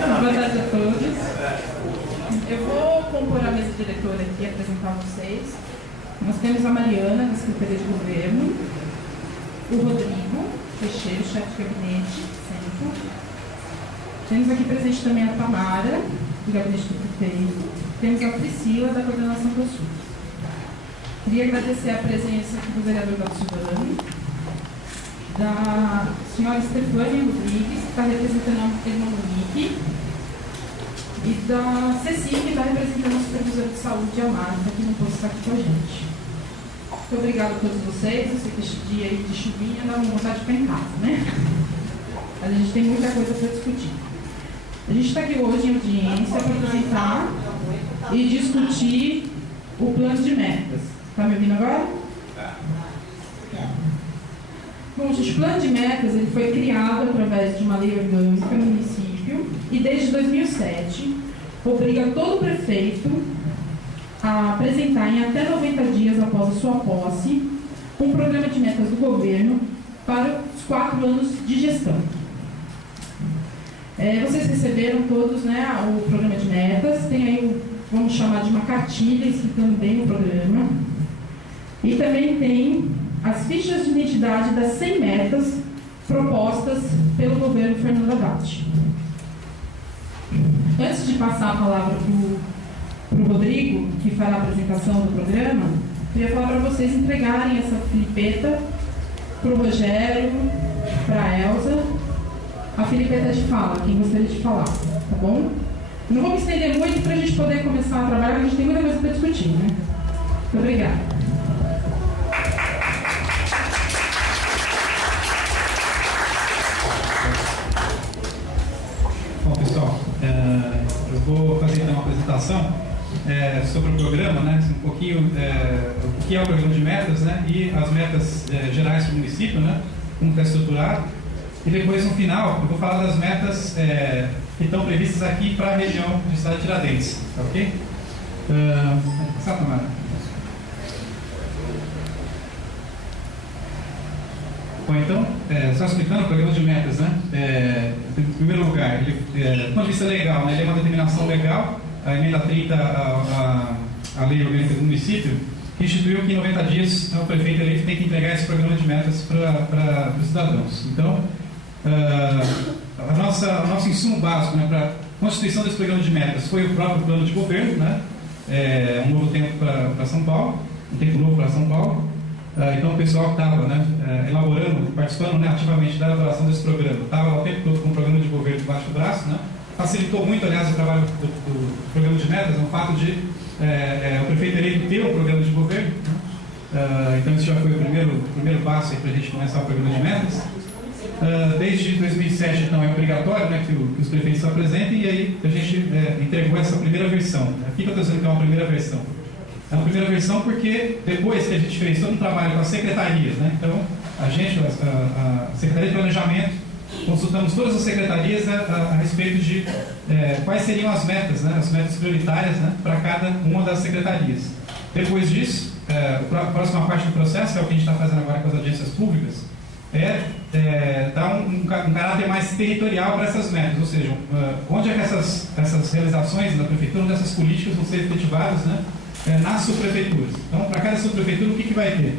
Boa tarde a todos. Eu vou compor a mesa diretora aqui e apresentar vocês. Nós temos a Mariana, da Secretaria de Governo, o Rodrigo Teixeira, chefe de gabinete, centro. Temos aqui presente também a Tamara, do gabinete do prefeito. Temos a Priscila, da coordenação do Sul. Queria agradecer a presença aqui do vereador Dalcio Silvani, da senhora Stefânia Rodrigues, que está representando a irmã Monique, e da Cecília, que está representando a supervisora de saúde, a Marta, que não pôde estar aqui com a gente. Muito obrigada a todos vocês. Eu sei que este dia aí de chuvinha dá vontade de ficar em casa, né? A gente tem muita coisa para discutir. A gente está aqui hoje em audiência para apresentar e discutir o plano de metas. Está me ouvindo agora? Bom, gente, o plano de metas ele foi criado através de uma lei orgânica no município e desde 2007 obriga todo prefeito a apresentar em até 90 dias após a sua posse um programa de metas do governo para os 4 anos de gestão. Vocês receberam todos, né, o programa de metas, tem aí, vamos chamar de uma cartilha explicando bem o programa, e também tem as fichas de identidade das 100 metas propostas pelo governo Fernando Haddad. Antes de passar a palavra para o Rodrigo, que fará a apresentação do programa, queria falar para vocês entregarem essa filipeta para o Rogério, para a Elza. A filipeta de fala, quem gostaria de falar, tá bom? Não vou me estender muito para a gente poder começar a trabalhar, porque a gente tem muita coisa para discutir, né? Muito obrigada. Bom, pessoal, eu vou fazer então uma apresentação sobre o programa, né? Um pouquinho o que é o programa de metas, né? E as metas gerais do município, né? Como está estruturado. E depois, no final, eu vou falar das metas que estão previstas aqui para a região do estado de Tiradentes, tá ok? Tamara. Bom, então, só explicando o programa de metas, né? Em primeiro lugar, ele, do ponto de vista legal, né, ele é uma determinação legal, a emenda 30 à lei orgânica do município, que instituiu que em 90 dias o prefeito eleito tem que entregar esse programa de metas para os cidadãos. Então, o nosso insumo básico, né, para a constituição desse programa de metas foi o próprio plano de governo, né? Um novo tempo para São Paulo, um tempo novo para São Paulo. Então o pessoal que estava, né, elaborando, participando, né, ativamente da elaboração desse programa, estava o tempo todo com o programa de governo debaixo do braço, né? Facilitou muito, aliás, o trabalho do programa de metas, o fato de o prefeito eleito ter um programa de governo, né? Então isso já foi o primeiro passo para a gente começar o programa de metas. Desde 2007, então, é obrigatório, né, que os prefeitos se apresentem, e aí a gente entregou essa primeira versão. Aqui que eu estou dizendo que é uma primeira versão. É uma primeira versão porque depois que a gente fez todo um trabalho com as secretarias, né, então a gente, a Secretaria de Planejamento, consultamos todas as secretarias a respeito de quais seriam as metas, né, as metas prioritárias, né, para cada uma das secretarias. Depois disso, a próxima parte do processo, que é o que a gente está fazendo agora com as audiências públicas, dar um caráter mais territorial para essas metas, ou seja, onde é que essas realizações da prefeitura, onde essas políticas vão ser efetivadas, né, nas subprefeituras. Então, para cada subprefeitura, o que vai ter?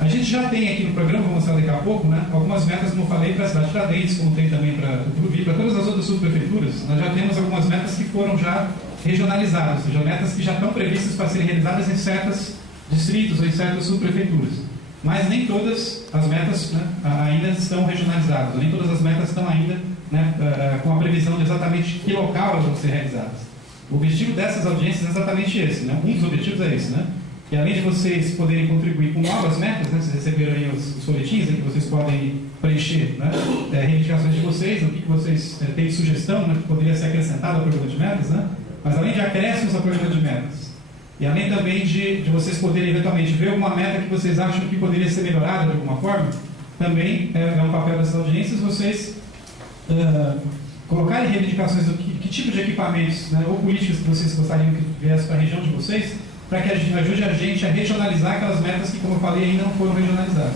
A gente já tem aqui no programa, vou mostrar daqui a pouco, né, algumas metas, como eu falei, para a cidade de Tiradentes, como tem também para o Turuvi, para todas as outras subprefeituras. Nós já temos algumas metas que foram já regionalizadas, ou seja, metas que já estão previstas para serem realizadas em certos distritos ou em certas subprefeituras. Mas nem todas as metas, né, ainda estão regionalizadas, nem todas as metas estão ainda, né, com a previsão de exatamente que local elas vão ser realizadas. O objetivo dessas audiências é exatamente esse, né? Um dos objetivos é esse, né? E além de vocês poderem contribuir com novas metas, né, vocês receberam aí os folhetins em que vocês podem preencher, né, reivindicações de vocês, o que vocês têm de sugestão, né, que poderia ser acrescentado ao programa de metas, né? Mas além de acréscimos ao programa de metas, e além também de vocês poderem eventualmente ver alguma meta que vocês acham que poderia ser melhorada de alguma forma, também é um papel dessas audiências vocês colocarem reivindicações do que tipo de equipamentos, né, ou políticas que vocês gostariam que viesse para a região de vocês, para que ajude a gente a regionalizar aquelas metas que, como eu falei, ainda não foram regionalizadas.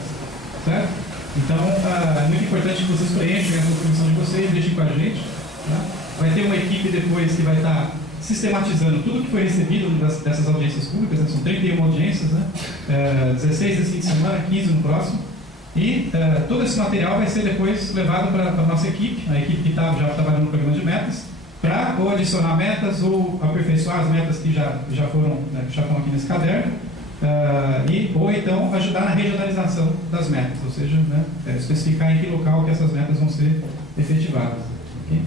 Certo? Então, é muito importante que vocês preenchem a comissão de vocês, deixem com a gente. Tá? vai ter uma equipe depois que vai estar sistematizando tudo que foi recebido dessas audiências públicas, né? São 31 audiências, né? 16 esse fim de semana, 15 no próximo. E todo esse material vai ser depois levado para a nossa equipe, a equipe que já trabalhando no programa de metas, para ou adicionar metas ou aperfeiçoar as metas que já foram, né, que já estão aqui nesse caderno, ou então ajudar na regionalização das metas, ou seja, né, especificar em que local que essas metas vão ser efetivadas. Okay?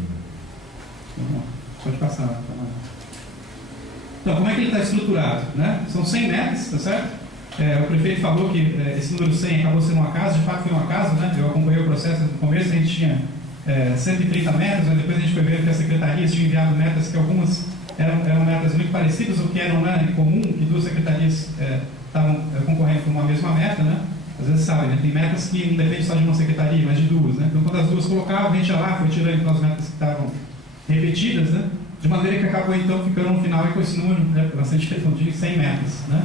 Então, pode passar. Então, como é que ele está estruturado? Né? São 100 metas, tá certo? O prefeito falou que esse número 100 acabou sendo um acaso, de fato foi um acaso, né? Eu acompanhei o processo no começo, a gente tinha 130 metas, mas depois a gente foi ver que as secretarias tinham enviado metas que algumas eram metas muito parecidas, ou que eram, né, em comum, que duas secretarias estavam concorrendo com uma mesma meta, né? Às vezes sabe, né? Tem metas que não dependem só de uma secretaria, mas de duas, né? Então quando as duas colocavam, a gente ia lá, foi tirando então as metas que estavam repetidas, né? De maneira que acabou então ficando no final com esse número, né, bastante redondinho, 100 metas, né?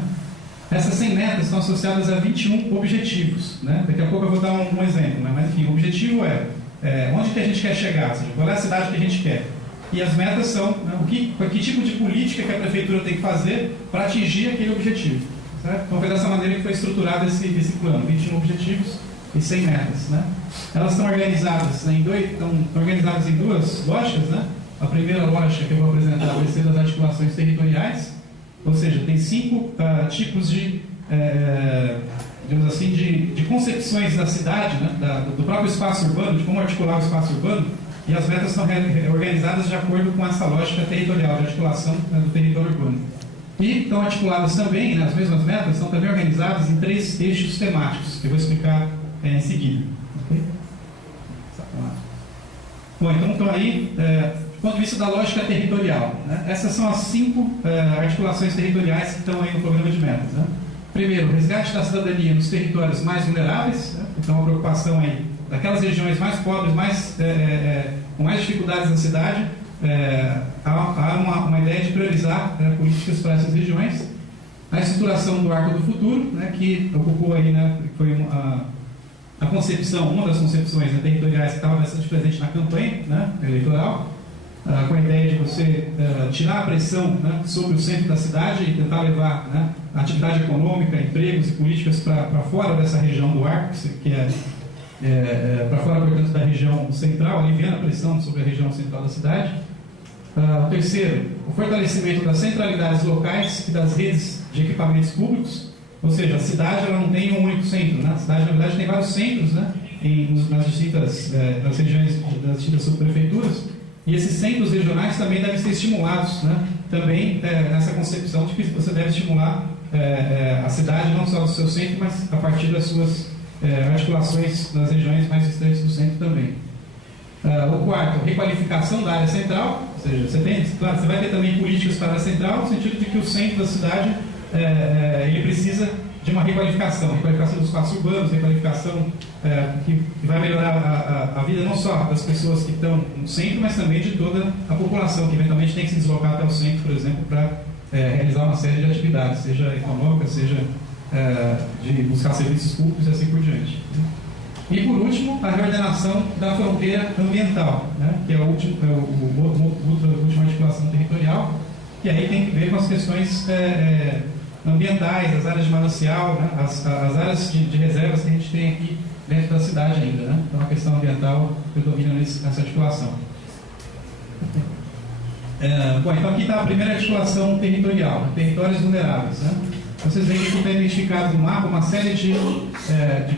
Essas 100 metas estão associadas a 21 objetivos, né? Daqui a pouco eu vou dar um exemplo, né? Mas enfim, o objetivo é onde que a gente quer chegar, ou seja, qual é a cidade que a gente quer. E as metas são, né, que tipo de política que a prefeitura tem que fazer para atingir aquele objetivo. Certo? Então foi dessa maneira que foi estruturado esse plano, 21 objetivos e 100 metas. Né? Elas estão organizadas em duas lógicas. Né? A primeira lógica que eu vou apresentar vai ser das articulações territoriais, ou seja, tem 5 tipos de, digamos assim, de concepções da cidade, né? Do próprio espaço urbano, de como articular o espaço urbano, e as metas são organizadas de acordo com essa lógica territorial de articulação, né, do território urbano. E estão articuladas também, né, as mesmas metas são também organizadas em 3 eixos temáticos, que eu vou explicar em seguida. Okay? Bom, então estão aí, do ponto de vista da lógica territorial, né, essas são as 5 articulações territoriais que estão aí no programa de metas. Né? Primeiro, resgate da cidadania nos territórios mais vulneráveis, né? Então a preocupação aí daquelas regiões mais pobres, com mais dificuldades na cidade, há uma ideia de priorizar, né, políticas para essas regiões. A estruturação do Arco do Futuro, né, que ocupou aí, né, foi a concepção, uma das concepções, né, territoriais que estava bastante presente na campanha, né, eleitoral, com a ideia de você tirar a pressão, né, sobre o centro da cidade e tentar levar, né, a atividade econômica, empregos e políticas para fora dessa região do Arco, que é para fora, portanto, da região central, aliviando a pressão sobre a região central da cidade. Terceiro, o fortalecimento das centralidades locais e das redes de equipamentos públicos, ou seja, a cidade ela não tem um único centro, né? A cidade, na verdade, tem vários centros, né? nas regiões das distintas subprefeituras, e esses centros regionais também devem ser estimulados, né? Também nessa concepção de que você deve estimular a cidade não só do seu centro, mas a partir das suas articulações nas regiões mais distantes do centro também. O quarto, requalificação da área central, ou seja, você vai ter também políticas para a área central, no sentido de que o centro da cidade ele precisa de uma requalificação dos espaços urbanos, requalificação que vai melhorar a vida não só das pessoas que estão no centro, mas também de toda a população, que eventualmente tem que se deslocar até o centro, por exemplo, para realizar uma série de atividades, seja econômica, seja de buscar serviços públicos e assim por diante. E por último, a reordenação da fronteira ambiental, né, que é a última articulação territorial, que aí tem que ver com as questões ambientais, as áreas de manancial, né, as áreas de reservas que a gente tem aqui dentro da cidade ainda. Né? Então a questão ambiental predomina nessa articulação. Bom, então aqui está a primeira articulação territorial, né, territórios vulneráveis. Né? Vocês veem que aqui está identificado no mapa uma série de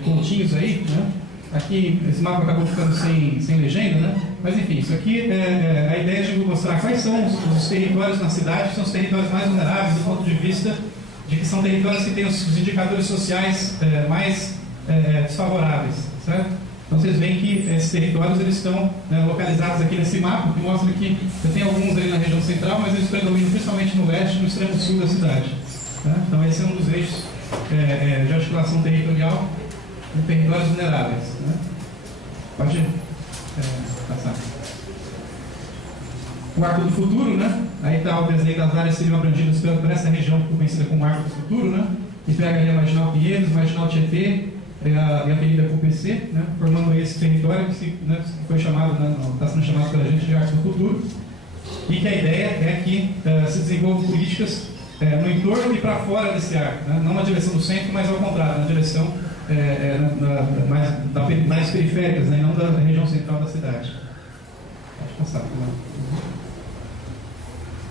pontinhos aí, né? Aqui, esse mapa acabou ficando sem legenda, né? Mas enfim, isso aqui é a ideia de mostrar quais são os territórios na cidade, que são os territórios mais vulneráveis do ponto de vista de que são territórios que têm os indicadores sociais mais desfavoráveis, certo? Então vocês veem que esses territórios eles estão localizados aqui nesse mapa, que mostra que você tem alguns ali na região central, mas eles predominam principalmente no leste e no extremo sul da cidade. Então esse é um dos eixos de articulação territorial de territórios vulneráveis. Né? Pode passar. O Arco do Futuro, né? Aí está o desenho das áreas que seriam abrangidas por essa região conhecida como Arco do Futuro, né? Que pega ali a Marginal Pinheiros, Marginal Tietê, e a Avenida CUPC, né, formando esse território que foi chamado, está sendo chamado pela gente de Arco do Futuro, e que a ideia é que se desenvolvam políticas no entorno e para fora desse arco, né, não na direção do centro, mas ao contrário, na direção mais periféricas, né, não da região central da cidade. Pode passar por lá.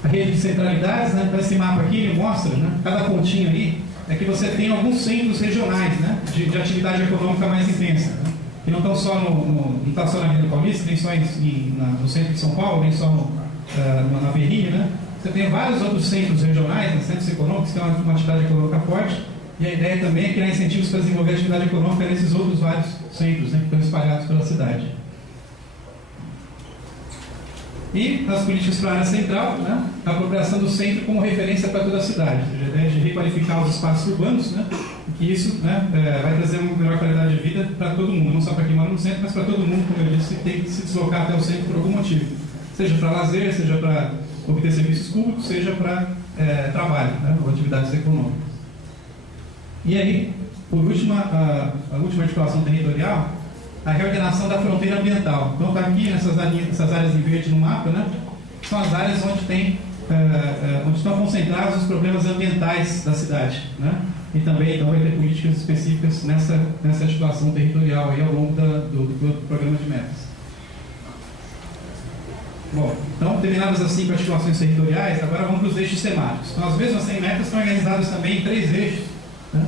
A rede de centralidades, né, esse mapa aqui ele mostra, né, cada pontinho aí, é que você tem alguns centros regionais, né, de atividade econômica mais intensa, né, que não estão só não está só na Avenida Paulista, nem só no centro de São Paulo, nem só na Berrini, né. Você tem vários outros centros regionais, né, centros econômicos, que têm uma atividade econômica forte, e a ideia também é criar incentivos para desenvolver atividade econômica nesses outros vários centros, né, que estão espalhados pela cidade. E as políticas para a área central, né, a apropriação do centro como referência para toda a cidade, ou seja, a ideia de requalificar os espaços urbanos, né, que isso, né, vai trazer uma melhor qualidade de vida para todo mundo, não só para quem mora no centro, mas para todo mundo, como eu disse, que tem que se deslocar até o centro por algum motivo, seja para lazer, seja para obter serviços públicos, seja para trabalho, né, ou atividades econômicas. E aí, por último, a última articulação territorial, a reordenação da fronteira ambiental. Então está aqui nessas áreas em verde no mapa, né? São as áreas onde estão concentrados os problemas ambientais da cidade, né? E também então vai ter políticas específicas nessa articulação territorial aí ao longo do programa de metas. Bom, então terminadas as 5 articulações territoriais, agora vamos para os eixos temáticos. Então as mesmas 100 metas estão organizadas também em 3 eixos, né?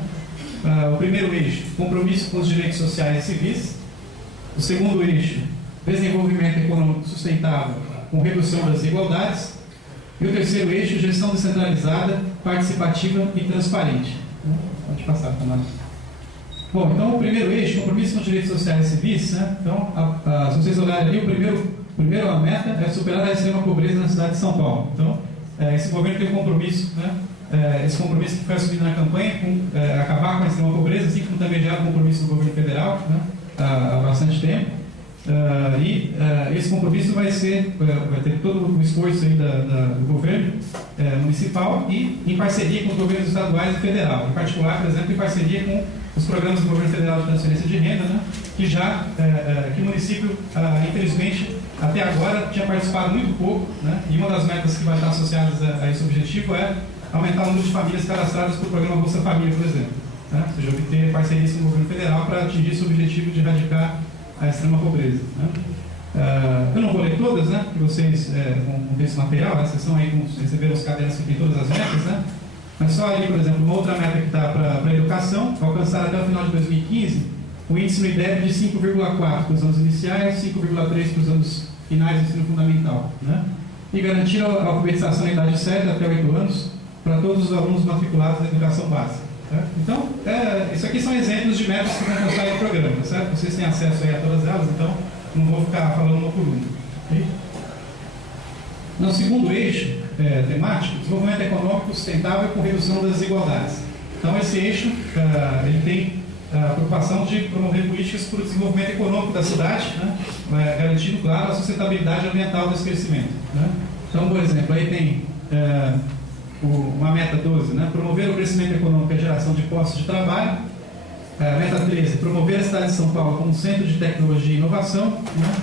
O primeiro eixo, compromisso com os direitos sociais e civis. O segundo eixo, desenvolvimento econômico sustentável com redução das desigualdades. E o terceiro eixo, gestão descentralizada, participativa e transparente. Pode passar, Tamara. Bom, então o primeiro eixo, compromisso com os direitos sociais e civis, né? Então, se vocês olharem ali, a primeira meta é superar a extrema pobreza na cidade de São Paulo. Então, esse governo tem um compromisso, né? Esse compromisso que foi assumido na campanha com acabar com a extrema pobreza, assim como também já é um compromisso do governo federal, né? Há bastante tempo, e esse compromisso vai ter todo o esforço aí do governo municipal e em parceria com os governos estaduais e federal, em particular, por exemplo, em parceria com os programas do governo federal de transferência de renda, né, que o município, infelizmente, até agora tinha participado muito pouco, né, e uma das metas que vai estar associadas a esse objetivo é aumentar o número de famílias cadastradas para o programa Bolsa Família, por exemplo. Né? Ou seja, obter parcerias com o governo federal para atingir esse objetivo de erradicar a extrema pobreza. Né? Eu não vou ler todas, né? Que vocês vão ter esse material, vocês estão aí receberam os cadernos que tem todas as metas, né? Mas só ali, por exemplo, uma outra meta que está para a educação, alcançar até o final de 2015 o índice no IDEB de 5,4 para os anos iniciais, 5,3 para os anos finais do ensino fundamental. Né? E garantir a alfabetização na idade de 7 até 8 anos para todos os alunos matriculados na educação básica. Então, isso aqui são exemplos de metas que vão constar no programa, certo? Vocês têm acesso aí a todas elas, então não vou ficar falando uma por uma. Okay? No segundo eixo temático, desenvolvimento econômico sustentável com redução das desigualdades. Então, esse eixo ele tem a preocupação de promover políticas para o desenvolvimento econômico da cidade, né? Garantindo, claro, a sustentabilidade ambiental desse crescimento. Né? Então, por exemplo, aí tem uma meta 12, né? Promover o crescimento econômico e a geração de postos de trabalho. Meta 13, promover a cidade de São Paulo como centro de tecnologia e inovação. Né?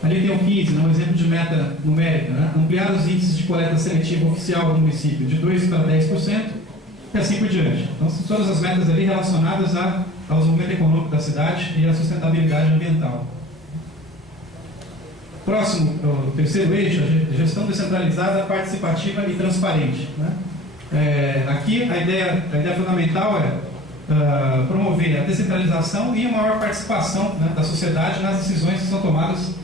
Ali tem o 15, né? Um exemplo de meta numérica, né? Ampliar os índices de coleta seletiva oficial do município de 2% para 10%, e assim por diante. Então, são todas as metas ali relacionadas ao desenvolvimento econômico da cidade e à sustentabilidade ambiental. Próximo, o terceiro eixo, a gestão descentralizada, participativa e transparente. Né? Aqui a ideia fundamental é promover a descentralização e a maior participação, né, da sociedade nas decisões que são tomadas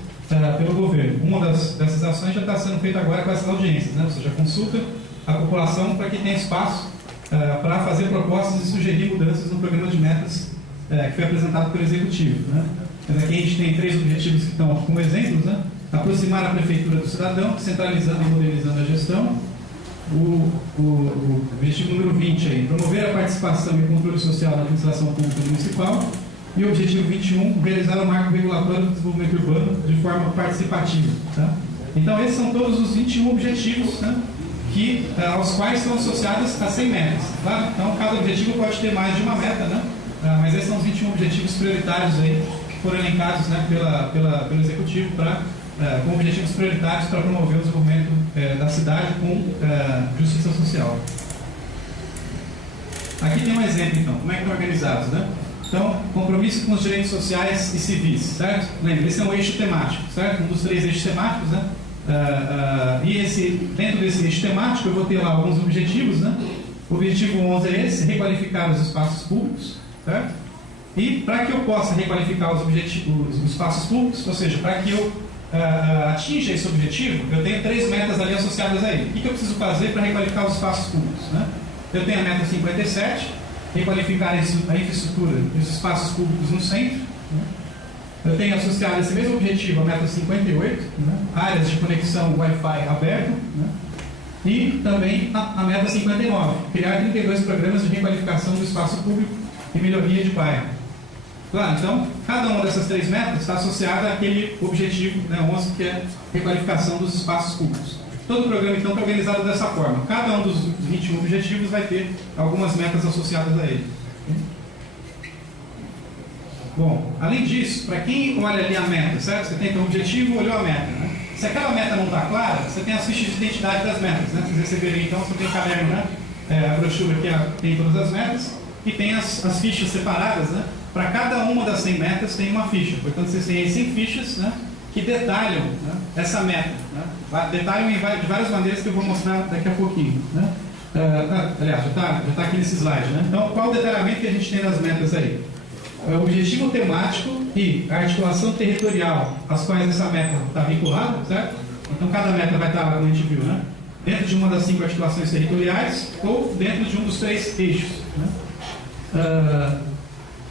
pelo governo. Uma dessas ações já está sendo feita agora com essas audiências, né? Ou seja, consulta a população para que tenha espaço para fazer propostas e sugerir mudanças no programa de metas que foi apresentado pelo Executivo. Né? Mas aqui a gente tem 3 objetivos que estão como exemplos, né? Aproximar a prefeitura do cidadão, centralizando e modernizando a gestão. O objetivo número 20 aí, promover a participação e controle social na administração pública municipal. E o objetivo 21, realizar o marco regulatório do desenvolvimento urbano de forma participativa. Tá? Então, esses são todos os 21 objetivos, né, aos quais são associadas as 100 metas. Tá? Então, cada objetivo pode ter mais de uma meta, né? mas esses são os 21 objetivos prioritários aí, que foram elencados, né, pelo Executivo como objetivos prioritários para promover o desenvolvimento da cidade com justiça social. Aqui tem um exemplo, então, como é que estão organizados, né? Então, compromisso com os direitos sociais e civis, certo? Lembra, esse é um eixo temático, certo? Um dos 3 eixos temáticos, né? Dentro desse eixo temático, eu vou ter lá alguns objetivos, né? O objetivo 11 é esse, requalificar os espaços públicos, certo? E para que eu possa requalificar os espaços públicos, ou seja, para que eu atinja esse objetivo, eu tenho 3 metas ali associadas a ele. O que eu preciso fazer para requalificar os espaços públicos, né? Eu tenho a meta 57, requalificar a infraestrutura dos espaços públicos no centro, né? Eu tenho associado a esse mesmo objetivo a meta 58, né? Áreas de conexão Wi-Fi aberto, né? E também a meta 59, criar 32 programas de requalificação do espaço público e melhoria de bairro. Claro, então, cada uma dessas 3 metas está associada àquele objetivo, né, 11, que é requalificação dos espaços públicos. Todo o programa, então, está organizado dessa forma. Cada um dos 21 objetivos vai ter algumas metas associadas a ele. Bom, além disso, para quem olha ali a meta, certo? Você tem o objetivo, olhou a meta, né? Se aquela meta não está clara, você tem as fichas de identidade das metas, né? Vocês receberem, então, você tem o caderno, né? A brochura que tem todas as metas, e tem as fichas separadas, né? Para cada uma das 100 metas tem uma ficha. Portanto, vocês têm aí 100 fichas, né, que detalham, né, essa meta. Né? Detalham de várias maneiras que eu vou mostrar daqui a pouquinho. Né? Aliás, já está aqui nesse slide. Né? Então, qual o detalhamento que a gente tem das metas aí? O objetivo temático e a articulação territorial, às quais essa meta está vinculada, certo? Então, cada meta vai estar, como a gente viu, né, dentro de uma das 5 articulações territoriais ou dentro de um dos 3 eixos. Né?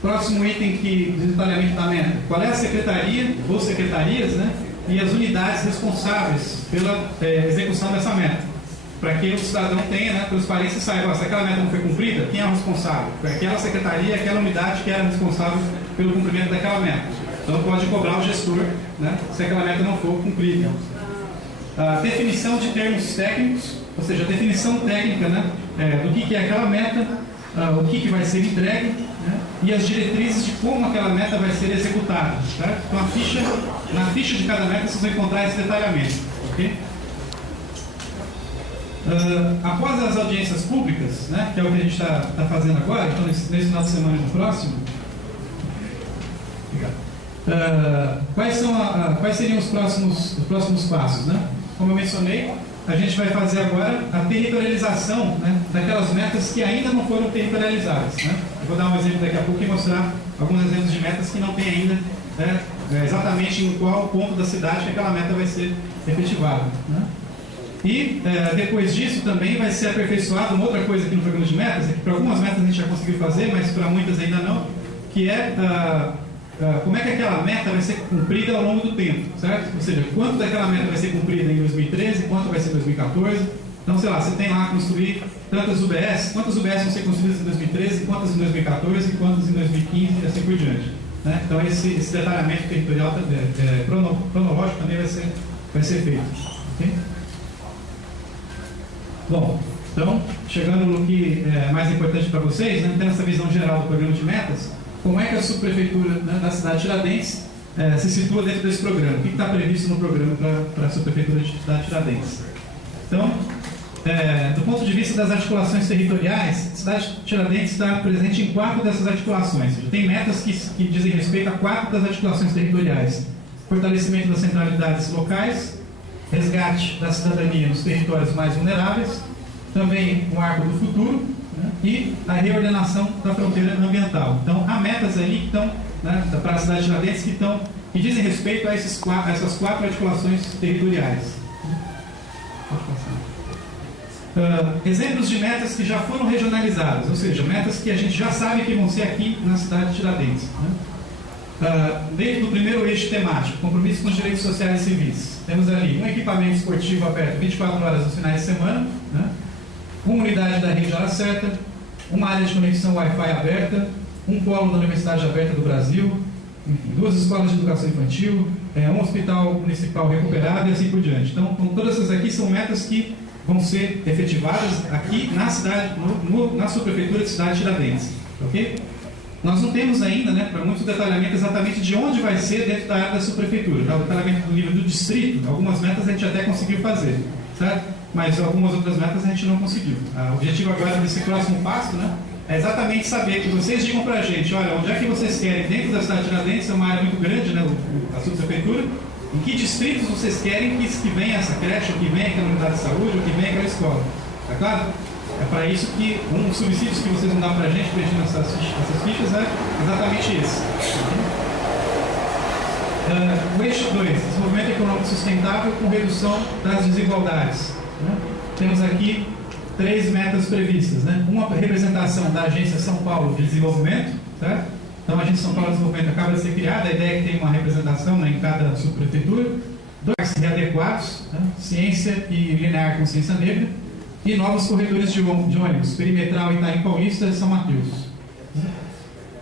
Próximo item de detalhamento da meta. Qual é a secretaria ou secretarias, né, e as unidades responsáveis pela execução dessa meta? Para que o cidadão tenha, né, transparência e saiba, se aquela meta não foi cumprida, quem é o responsável? Foi aquela secretaria, aquela unidade que era responsável pelo cumprimento daquela meta. Então pode cobrar o gestor, né, se aquela meta não for cumprida. A definição de termos técnicos, ou seja, a definição técnica, né, do que é aquela meta, o que vai ser entregue, né, e as diretrizes de como aquela meta vai ser executada. Certo? Então, na ficha de cada meta, vocês vão encontrar esse detalhamento. Okay? Após as audiências públicas, né, que é o que a gente está fazendo agora, então nesse final de semana e no próximo, quais seriam os próximos passos? Né? Como eu mencionei, a gente vai fazer agora a territorialização, né, daquelas metas que ainda não foram territorializadas. Né? Eu vou dar um exemplo daqui a pouco e mostrar alguns exemplos de metas que não tem ainda, né, exatamente em qual ponto da cidade que aquela meta vai ser efetivada. Né? E depois disso também vai ser aperfeiçoada uma outra coisa aqui no programa de metas, é que para algumas metas a gente já conseguiu fazer, mas para muitas ainda não, que é como é que aquela meta vai ser cumprida ao longo do tempo, certo? Ou seja, quanto daquela meta vai ser cumprida em 2013, quanto vai ser em 2014. Então, sei lá, você tem lá construir tantas UBS, quantas UBS vão ser construídas em 2013, quantas em 2014, quantas em 2015 e assim por diante. Né? Então, esse detalhamento territorial cronológico também vai ser feito. Okay? Bom, então, chegando no que é mais importante para vocês, né, tendo essa visão geral do programa de metas, como é que a subprefeitura, né, da cidade de Tiradentes se situa dentro desse programa? O que está previsto no programa para a subprefeitura da Tiradentes? Então, do ponto de vista das articulações territoriais, a cidade de Tiradentes está presente em 4 dessas articulações. Ou seja, tem metas que dizem respeito a 4 das articulações territoriais. Fortalecimento das centralidades locais, resgate da cidadania nos territórios mais vulneráveis, também o arco do futuro, né, e a reordenação da fronteira ambiental. Então, há metas ali que estão, né, para a cidade de Tiradentes que dizem respeito a essas 4 articulações territoriais. Exemplos de metas que já foram regionalizadas, ou seja, metas que a gente já sabe que vão ser aqui na cidade de Tiradentes. Né? Dentro do primeiro eixo temático, compromisso com os direitos sociais e civis, temos ali um equipamento esportivo aberto 24 horas nos finais de semana, né? Uma unidade da rede hora certa, uma área de conexão Wi-Fi aberta, um polo da Universidade Aberta do Brasil, enfim, 2 escolas de educação infantil, um hospital municipal recuperado e assim por diante. Então, todas essas aqui são metas que vão ser efetivadas aqui na cidade, na subprefeitura de cidade de Tiradentes. Ok? Nós não temos ainda, né, para muito detalhamento exatamente de onde vai ser dentro da área da subprefeitura. Tá? O detalhamento do nível do distrito, algumas metas a gente até conseguiu fazer, certo? Mas algumas outras metas a gente não conseguiu. O objetivo agora desse próximo passo, né, é exatamente saber que vocês digam para a gente, olha, onde é que vocês querem, dentro da cidade de Tiradentes, é uma área muito grande, né, a subprefeitura, em que distritos vocês querem que venha essa creche, ou que venha aquela unidade de saúde, ou que venha aquela escola. Tá claro? É para isso que um dos subsídios que vocês vão dar para a gente, preenchendo essas fichas, é exatamente esse. O eixo 2, desenvolvimento econômico sustentável com redução das desigualdades. Né? Temos aqui 3 metas previstas. Né? Uma representação da Agência São Paulo de Desenvolvimento. Certo? Então, a Agência São Paulo de Desenvolvimento acaba de ser criada, a ideia é que tem uma representação, né, em cada subprefeitura. 2 readequados, né? Ciência e linear com ciência negra. E novos corredores de ônibus, Perimetral, Itaim Paulista e São Mateus.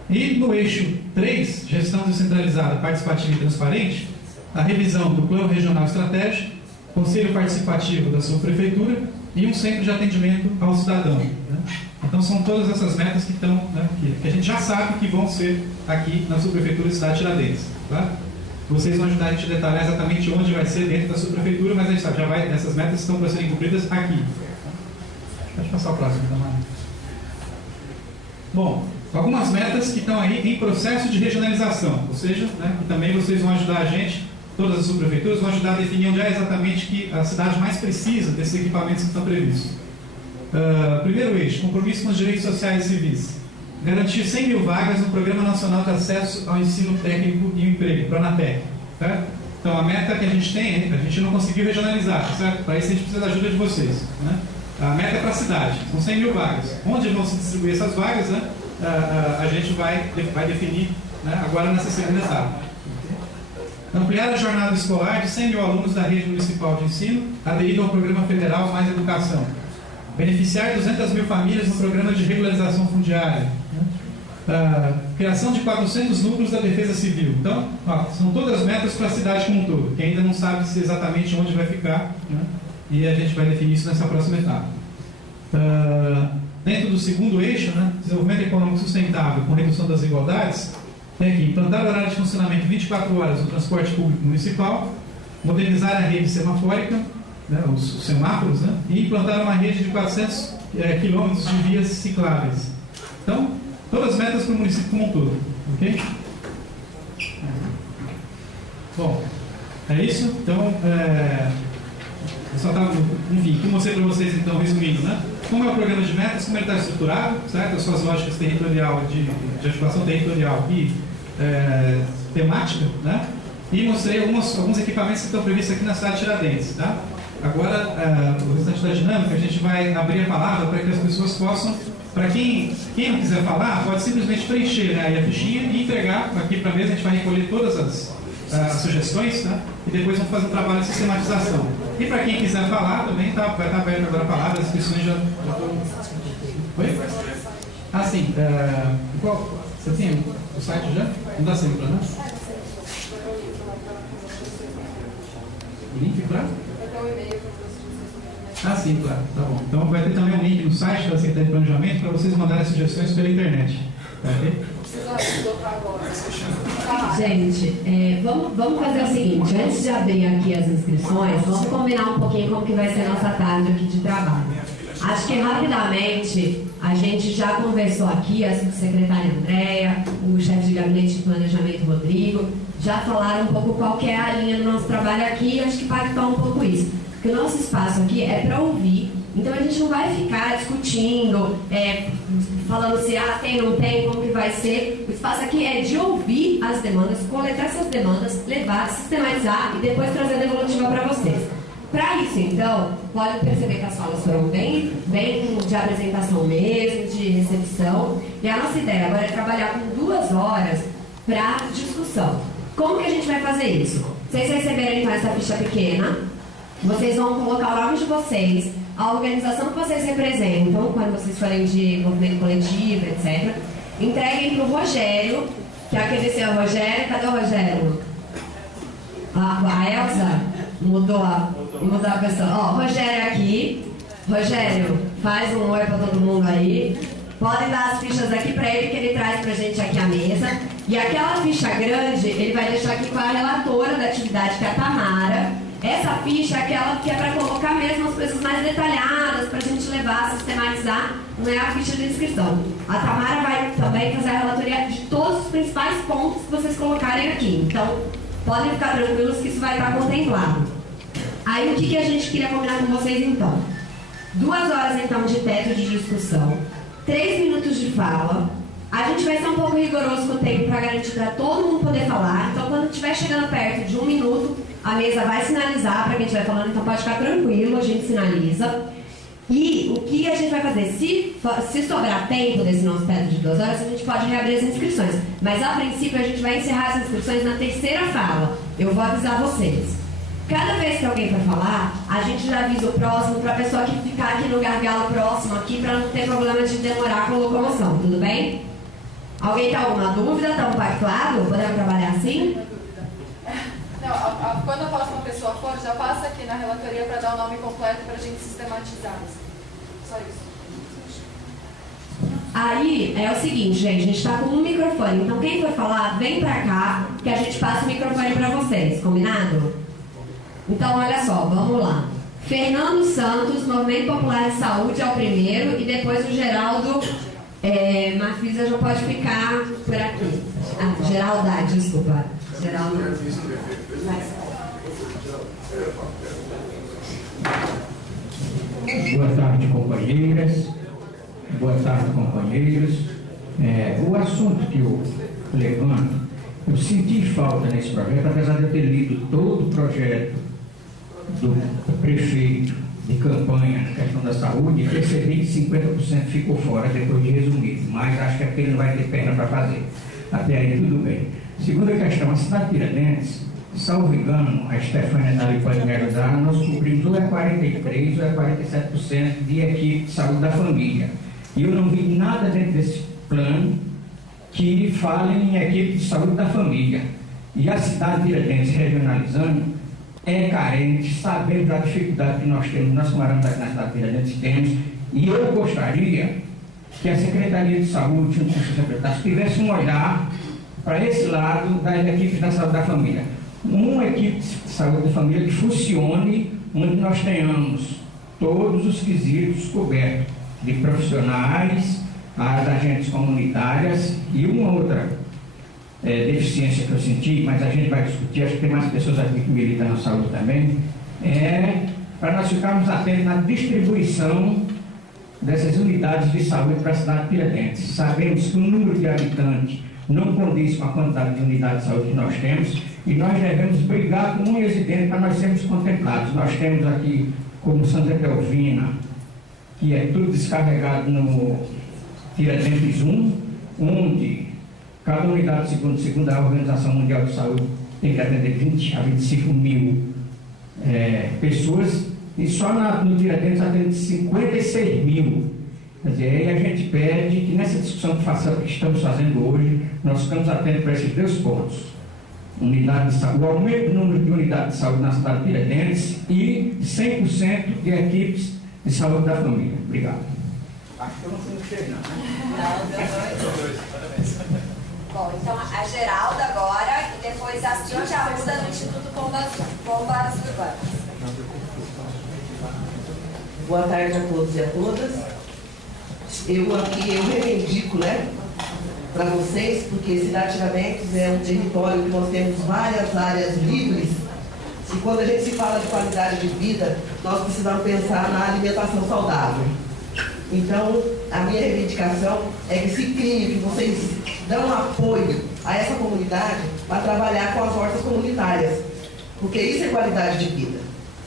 E no eixo 3, gestão descentralizada, participativa e transparente, a revisão do Plano Regional Estratégico, Conselho Participativo da Subprefeitura e um centro de atendimento ao cidadão. Né? Então são todas essas metas que estão, né, que a gente já sabe que vão ser aqui na Subprefeitura da cidade de Tiradentes. Tá? Vocês vão ajudar a gente a detalhar exatamente onde vai ser dentro da Subprefeitura, mas a gente sabe, essas metas estão para serem cumpridas aqui. Pode passar o próximo, então. Bom, algumas metas que estão aí em processo de regionalização, ou seja, né, que também vocês vão ajudar a gente, todas as subprefeituras vão ajudar a definir onde é exatamente que a cidade mais precisa desses equipamentos que estão previstos. Primeiro eixo, compromisso com os direitos sociais e civis. Garantir 100 mil vagas no Programa Nacional de Acesso ao Ensino Técnico e Emprego, PRONATEC. Certo? Então, a meta que a gente tem, a gente não conseguiu regionalizar, certo? Para isso a gente precisa da ajuda de vocês. Né? A meta é para a cidade, são 100 mil vagas. Onde vão se distribuir essas vagas, né? A gente vai definir, né, agora nessa segunda etapa. Ampliar a jornada escolar de 100 mil alunos da rede municipal de ensino, aderido ao Programa Federal Mais Educação. Beneficiar 200 mil famílias no Programa de Regularização Fundiária. Criação de 400 núcleos da Defesa Civil. Então, são todas metas para a cidade como um todo, que ainda não sabe se exatamente onde vai ficar, né? E a gente vai definir isso nessa próxima etapa. Dentro do segundo eixo, né, desenvolvimento econômico sustentável com redução das desigualdades, tem aqui, implantar o horário de funcionamento 24 horas no transporte público municipal, modernizar a rede semafórica, né, os semáforos, né, e implantar uma rede de 400 quilômetros de vias cicláveis. Então, todas as metas para o município como um todo. Ok? Bom, é isso. Então, eu só estava, enfim, que mostrei para vocês, então, resumindo, né? Como é o programa de metas, como ele está estruturado, certo? As suas lógicas territorial, de articulação territorial e temática, né? E mostrei alguns equipamentos que estão previstos aqui na cidade de Tiradentes, tá? Agora, o restante da dinâmica, a gente vai abrir a palavra para que as pessoas possam, para quem não quiser falar, pode simplesmente preencher, né, aí a fichinha e entregar aqui para a mesa. A gente vai recolher todas as sugestões, tá? E depois vamos fazer um trabalho de sistematização. E para quem quiser falar também, vai estar aberto agora a palavra, as inscrições já estão... Oi? Ah, sim. Qual? Você tem o site já? Não dá sempre, né? Link, claro? Ah, sim, claro. Tá bom. Então vai ter também um link no site da Secretaria de Planejamento para vocês mandarem sugestões pela internet. Tá ok? Gente, vamos fazer o seguinte, antes de abrir aqui as inscrições, vamos combinar um pouquinho como que vai ser a nossa tarde aqui de trabalho. Acho que rapidamente a gente já conversou aqui, a subsecretária Andréia, o chefe de gabinete de planejamento Rodrigo, já falaram um pouco qual que é a linha do nosso trabalho aqui, e acho que impactar um pouco isso. Porque o nosso espaço aqui é para ouvir, então a gente não vai ficar discutindo, falando se tem, não tem, como que vai ser. O espaço aqui é de ouvir as demandas, coletar essas demandas, levar, sistematizar e depois trazer a devolutiva para vocês. Para isso, então, podem perceber que as falas foram bem de apresentação mesmo, de recepção. E a nossa ideia agora é trabalhar com 2 horas para discussão. Como que a gente vai fazer isso? Vocês receberem então essa ficha pequena, vocês vão colocar o nome de vocês, a organização que vocês representam, quando vocês forem de movimento coletivo, etc. Entreguem para o Rogério, que aquele seu Rogério, cadê o Rogério? A Elza mudou a pessoa. Ó, Rogério aqui. Rogério, faz um oi para todo mundo aí. podem dar as fichas aqui para ele, que ele traz para a gente aqui à mesa. E aquela ficha grande, ele vai deixar aqui com a relatora da atividade, que é a Tamara. Essa ficha é aquela que é para colocar mesmo as coisas mais detalhadas, para a gente levar, sistematizar, não é a ficha de inscrição. A Tamara vai também fazer a relatoria de todos os principais pontos que vocês colocarem aqui. Então, podem ficar tranquilos que isso vai estar contemplado. Aí, o que a gente queria combinar com vocês, então? 2 horas, então, de teto de discussão, 3 minutos de fala. A gente vai ser um pouco rigoroso com o tempo para garantir para todo mundo poder falar. Então, quando estiver chegando perto de 1 minuto, a mesa vai sinalizar para quem estiver falando. Então, pode ficar tranquilo, a gente sinaliza. E o que a gente vai fazer? Se sobrar tempo desse nosso teto de 2 horas, a gente pode reabrir as inscrições. Mas, a princípio, a gente vai encerrar as inscrições na 3ª fala. Eu vou avisar vocês. Cada vez que alguém for falar, a gente já avisa o próximo para a pessoa que ficar aqui no gargalo próximo aqui, para não ter problema de demorar com a locomoção, tudo bem? Alguém tem alguma dúvida? Está compactuado? Podemos trabalhar assim? Não, quando a próxima pessoa for, já passa aqui na relatoria para dar o nome completo para a gente sistematizar. Só isso. Aí é o seguinte, gente, a gente está com um microfone, então quem for falar, vem para cá, que a gente passa o microfone para vocês, combinado? Então, olha só, vamos lá. Fernando Santos, Movimento Popular de Saúde, é o primeiro, e depois o Geraldo Marfisa já pode ficar por aqui. Geralda, desculpa. Geraldo. Boa tarde, companheiras. Boa tarde, companheiros. O assunto que eu levanto, eu senti falta nesse projeto, apesar de eu ter lido todo o projeto do prefeito de campanha na questão da saúde, e percebi que 50% ficou fora depois de resumido, mas acho que é porque ele não vai ter perna para fazer. Até aí tudo bem. Segunda questão, a cidade de Tiradentes, salvo engano, a Stefânia pode me ajudar, nós cobrimos ou é 43% ou é 47% de equipe de saúde da família. E eu não vi nada dentro desse plano que fale em equipe de saúde da família. E a cidade de Tiradentes, regionalizando, é carente, sabemos da dificuldade que nós temos, nós moramos aqui na cidade de Tiradentes, temos, e eu gostaria que a Secretaria de Saúde, junto com os secretários, tivesse um olhar para esse lado das equipes da saúde da família. Uma equipe de saúde da família que funcione, onde nós tenhamos todos os quesitos cobertos, de profissionais, as agentes comunitárias e uma outra deficiência que eu senti, mas a gente vai discutir, acho que tem mais pessoas aqui que militam na saúde também, para nós ficarmos atentos na distribuição dessas unidades de saúde para a cidade de Tiradentes. Sabemos que o número de habitantes não condiz com a quantidade de unidades de saúde que nós temos e nós devemos brigar com unhas e dentes para nós sermos contemplados. Nós temos aqui, como Santa Teofina, que é tudo descarregado no Tiradentes 1, onde cada unidade, segundo a Organização Mundial de Saúde, tem que atender 20 a 25 mil pessoas, e só no Tiradentes atende 56 mil. Quer dizer, aí a gente pede que nessa discussão que estamos fazendo hoje, nós ficamos atentos para esses 2 pontos. Unidade de saúde, o aumento do número de unidades de saúde na cidade de Tiradentes e 100% de equipes de saúde da família. Obrigado. Acho que eu não fui no cheio, não. Bom, então a Geralda agora e depois a Cintia Arruda do Instituto Bombas Urbanas. Boa tarde a todos e a todas. Eu reivindico, para vocês, porque Cidade Tiradentes é um território que nós temos várias áreas livres e quando a gente se fala de qualidade de vida, nós precisamos pensar na alimentação saudável. Então, a minha reivindicação é que se crie, que vocês dão apoio a essa comunidade para trabalhar com as hortas comunitárias, porque isso é qualidade de vida.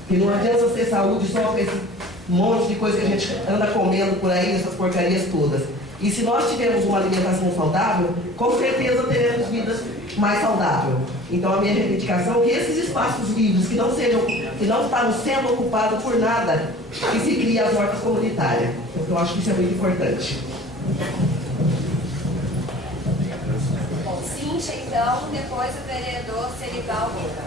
Porque não adianta você ter saúde só com esse monte de coisa que a gente anda comendo por aí, essas porcarias todas. E se nós tivermos uma alimentação saudável, com certeza teremos vidas mais saudáveis. Então a minha reivindicação é que esses espaços livres que não estão sendo ocupados por nada, que se criem as hortas comunitárias. Eu acho que isso é muito importante. Bom, Cíntia, então, depois o vereador Serival Moura.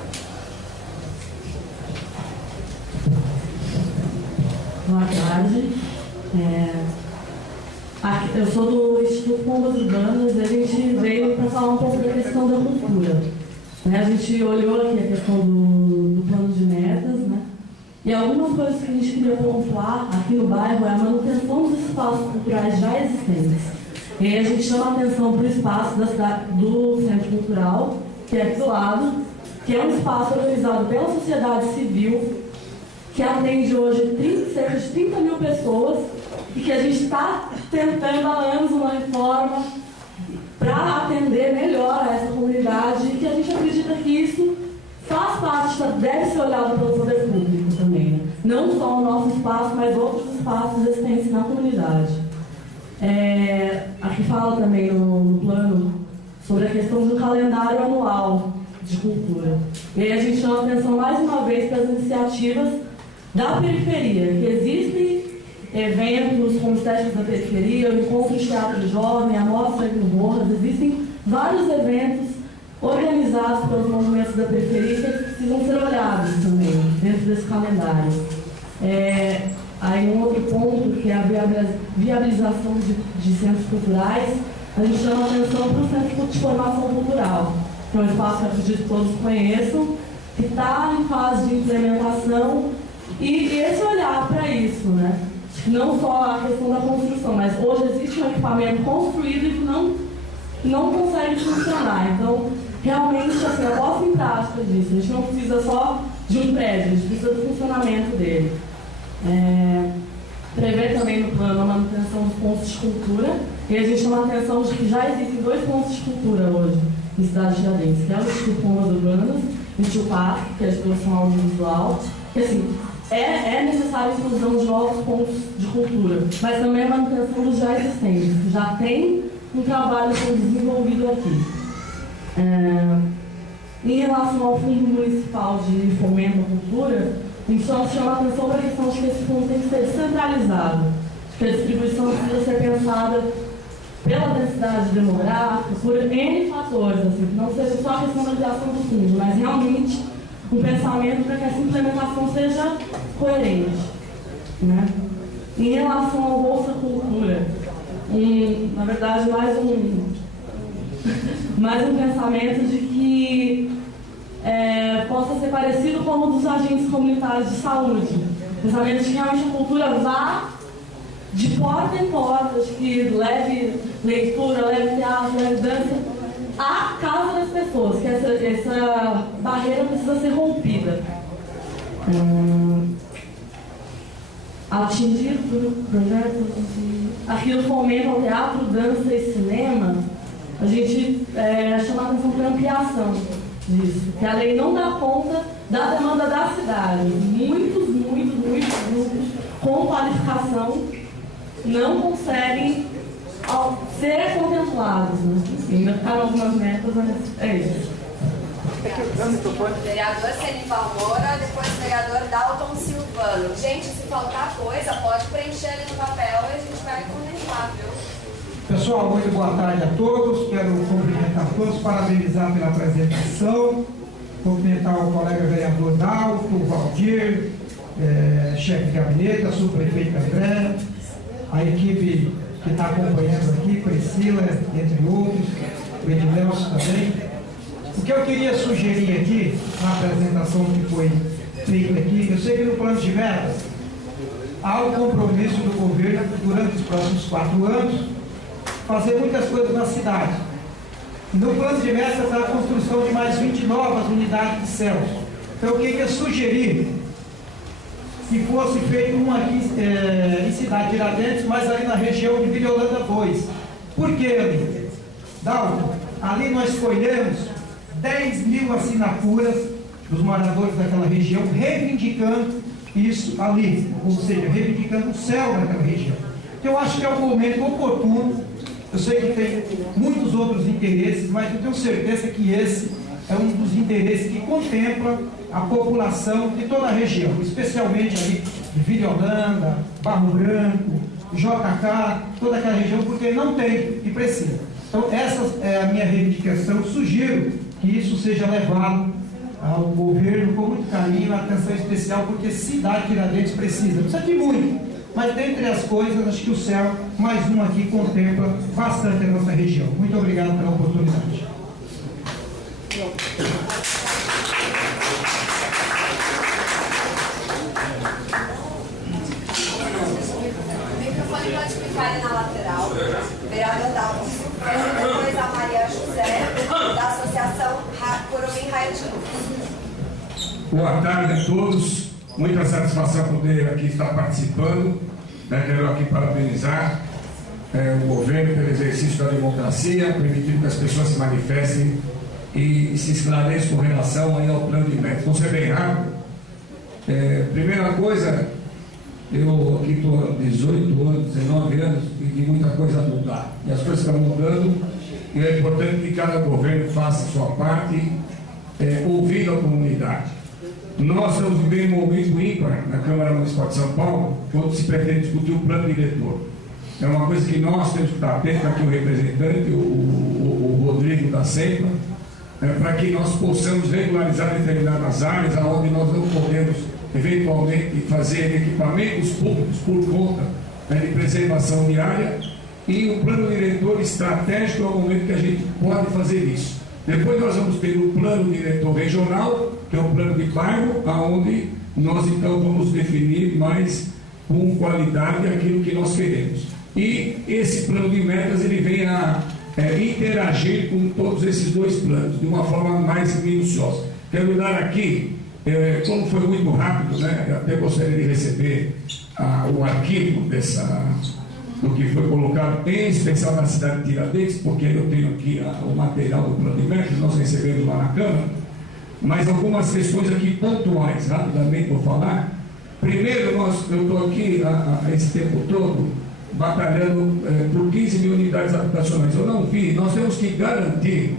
Boa tarde. Eu sou do Instituto Pombas Urbanas e a gente veio para falar um pouco da questão da cultura. A gente olhou aqui a questão do plano de metas, né? E algumas coisas que a gente queria pontuar aqui no bairro é a manutenção dos espaços culturais já existentes. E aí a gente chama a atenção para o espaço da cidade, do Centro Cultural, que é aqui do lado, que é um espaço organizado pela sociedade civil, que atende hoje cerca de 30 mil pessoas, e que a gente está tentando há anos uma reforma para atender melhor a essa comunidade, e que a gente acredita que isso faz parte, deve ser olhado pelo poder público também, né? Não só o nosso espaço, mas outros espaços existentes na comunidade. Aqui fala também no plano sobre a questão do calendário anual de cultura. E aí a gente chama a atenção mais uma vez para as iniciativas da periferia, que existem eventos como os testes da periferia, o encontro de teatro jovem, a mostra aqui no Borras, existem vários eventos organizados pelos movimentos da periferia que precisam ser olhados também dentro desse calendário. Aí um outro ponto, que é a viabilização de centros culturais, a gente chama a atenção para o Centro de Formação Cultural, que é um espaço que eu acredito que todos conheçam, que está em fase de implementação, e esse olhar para isso, né? Não só a questão da construção, mas hoje existe um equipamento construído e que não consegue funcionar. Então, realmente, assim, a posse em prática disso, a gente não precisa só de um prédio, a gente precisa do funcionamento dele. Prevê também no plano a manutenção dos pontos de cultura, e a gente chama a atenção de que já existem 2 pontos de cultura hoje em Cidade de Tiradentes, que é o Instituto Pombas Urbanas e o Tio-Parque, que é a exposição audiovisual, que assim, é necessária a inclusão de novos pontos de cultura, mas também a manutenção dos já existentes, que já tem um trabalho sendo desenvolvido aqui. Em relação ao Fundo Municipal de Fomento à Cultura, a gente só chama a atenção para a questão de que esse fundo tem que ser descentralizado, que a distribuição precisa ser pensada pela densidade demográfica, por N fatores, assim, que não seja só a questão da criação do fundo, mas realmente um pensamento para que essa implementação seja coerente, né? Em relação ao Bolsa Cultura, na verdade, mais um pensamento de que possa ser parecido com o dos agentes comunitários de saúde. Pensamento de que realmente a cultura vá de porta em porta, de que leve leitura, leve teatro, leve dança à casa das pessoas, que essa barreira precisa ser rompida. Atingir projetos aqui no fomento ao teatro, dança e cinema, a gente chama a atenção para a ampliação disso, que a lei não dá conta da demanda da cidade. Muitos grupos com qualificação não conseguem ser contemplados, né? Ainda ficaram algumas metas, mas é isso. Vereador Senival Moura, depois vereador Dalton Silvano. Gente, se faltar coisa, pode preencher ali no papel e a gente vai contemplar, viu? Pessoal, muito boa tarde a todos. Quero cumprimentar todos, parabenizar pela apresentação, cumprimentar o colega vereador Dalton, o Valdir, chefe de gabinete, a subprefeita André, a equipe que está acompanhando aqui, Priscila, entre outros, o Edilson também. O que eu queria sugerir aqui, na apresentação que foi feita aqui, eu sei que no plano de metas há o compromisso do governo durante os próximos 4 anos fazer muitas coisas na cidade. No plano de metas está a construção de mais 20 novas unidades de céus. Então eu queria sugerir que fosse feito uma aqui em Cidade de Tiradentes, mas ali na região de Vila Holanda 2. Por quê, ali? Dalton, ali nós escolhemos 10 mil assinaturas dos moradores daquela região, reivindicando isso ali, ou seja, reivindicando o céu daquela região. Então eu acho que é um momento oportuno. Eu sei que tem muitos outros interesses, mas eu tenho certeza que esse é um dos interesses que contempla a população de toda a região, especialmente ali de Vila Holanda, Barro Branco, JK, toda aquela região, porque não tem e precisa. Então essa é a minha reivindicação. Sugiro que isso seja levado ao governo com muito carinho, atenção especial, porque Cidade de Tiradentes precisa de muito, mas dentre as coisas, acho que o céu, mais um aqui, contempla bastante a nossa região. Muito obrigado pela oportunidade. O microfone pode ficar ali na lateral. Vereador Dalton Silvano, depois a Maria José, da Associação Curumim Raio de Luz. Boa tarde a todos. Muita satisfação poder aqui estar participando. Quero aqui parabenizar o governo pelo exercício da democracia, permitindo que as pessoas se manifestem e se esclareçam com relação aí ao plano de metas. Vou ser bem rápido. Primeira coisa, eu aqui estou há 18 anos, 19 anos e vi muita coisa mudar. E as coisas estão mudando e é importante que cada governo faça a sua parte, ouvindo a comunidade. Nós estamos vivendo um momento ímpar na Câmara Municipal de São Paulo, quando se pretende discutir o plano diretor. É uma coisa que nós temos que estar atentos, aqui o representante, o Rodrigo da SEMPA, para que nós possamos regularizar determinadas áreas onde nós não podemos, eventualmente, fazer equipamentos públicos por conta de preservação de área, e o plano diretor estratégico é o momento que a gente pode fazer isso. Depois nós vamos ter o plano diretor regional, que é o plano de bairro, onde nós então vamos definir mais com qualidade aquilo que nós queremos. E esse plano de metas ele vem a interagir com todos esses dois planos, de uma forma mais minuciosa. Quero dar aqui, como foi muito rápido, né, até gostaria de receber o arquivo do que foi colocado, em especial na cidade de Tiradentes, porque eu tenho aqui o material do plano de metas, nós recebemos lá na Câmara, mas algumas questões aqui pontuais, rapidamente vou falar. Primeiro, eu estou aqui esse tempo todo batalhando por 15 mil unidades habitacionais. Eu não vi, nós temos que garantir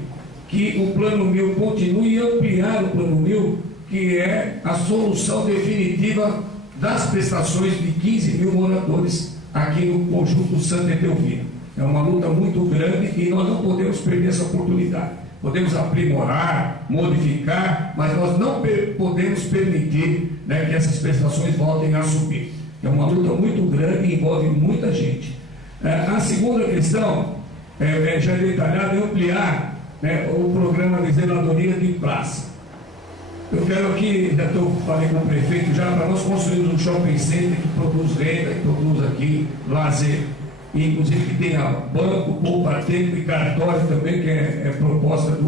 que o Plano 1000 continue e ampliar o Plano 1000, que é a solução definitiva das prestações de 15 mil moradores aqui no conjunto Santa Etelvina. É uma luta muito grande e nós não podemos perder essa oportunidade. Podemos aprimorar, modificar, mas nós não podemos permitir, né, que essas prestações voltem a subir. É uma luta muito grande e envolve muita gente. A segunda questão, já detalhada, é ampliar, né, o programa de zeladoria de praça. Eu quero aqui, falei com o prefeito já, para nós construirmos um shopping center que produz renda, que produz aqui lazer, e inclusive que tenha banco, poupa-tempo e cartório também, que é proposta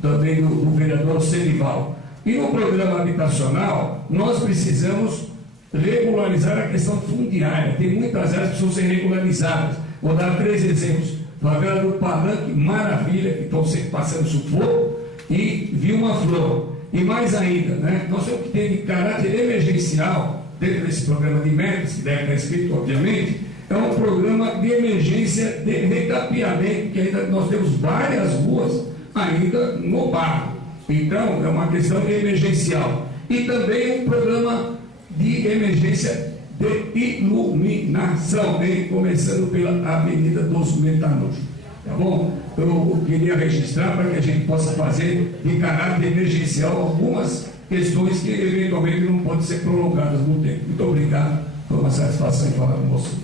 também do vereador Cenival. E no programa habitacional, nós precisamos regularizar a questão fundiária. Tem muitas áreas que precisam ser regularizadas. Vou dar 3 exemplos. Favela do Palanque, maravilha, que estão sempre passando sufoco, e Vilma Flor. E mais ainda, né, nós temos que ter de caráter emergencial, dentro desse programa de metas, que deve estar escrito, obviamente, é um programa de emergência de recapeamento, que ainda nós temos várias ruas ainda no barro. Então, é uma questão emergencial. E também um programa de emergência de iluminação, começando pela Avenida dos Metanúrgicos. Tá bom? Eu queria registrar para que a gente possa fazer de caráter emergencial algumas questões que eventualmente não podem ser prolongadas no tempo. Muito obrigado, foi uma satisfação em falar com vocês.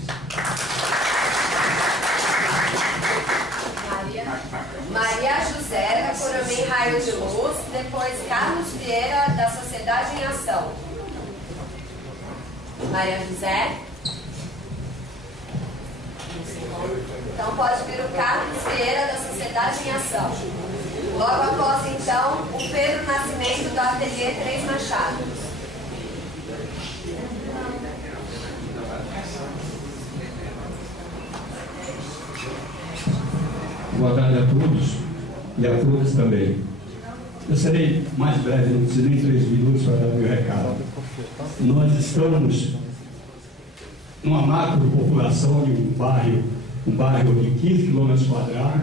Maria José, da Curumim Raio de Luz, depois Carlos Vieira, da Sociedade em Ação. Maria José. Então pode vir o Carlos Vieira, da Sociedade em Ação. Logo após, então, o Pedro Nascimento, do Ateliê 3 Machado. Boa tarde a todos e a todas também. Eu serei mais breve, não preciso nem 3 minutos para dar meu recado. Nós estamos numa macro população de um bairro de 15 km²,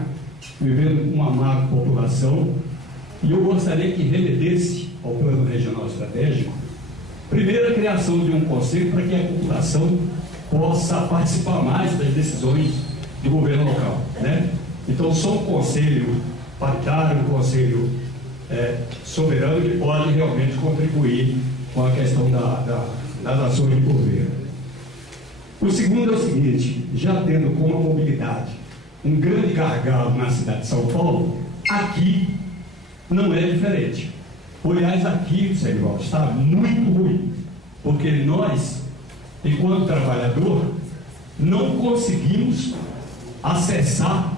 vivendo uma macro população, e eu gostaria que remetesse ao Plano Regional Estratégico, primeiro a criação de um conselho para que a população possa participar mais das decisões do governo local, né? Então, só um conselho paritário, um conselho soberano, que pode realmente contribuir com a questão das ações de governo. O segundo é o seguinte, já tendo como a mobilidade um grande gargalo na cidade de São Paulo, aqui não é diferente. Aliás, aqui, Sérgio, está muito ruim, porque nós, enquanto trabalhador, não conseguimos acessar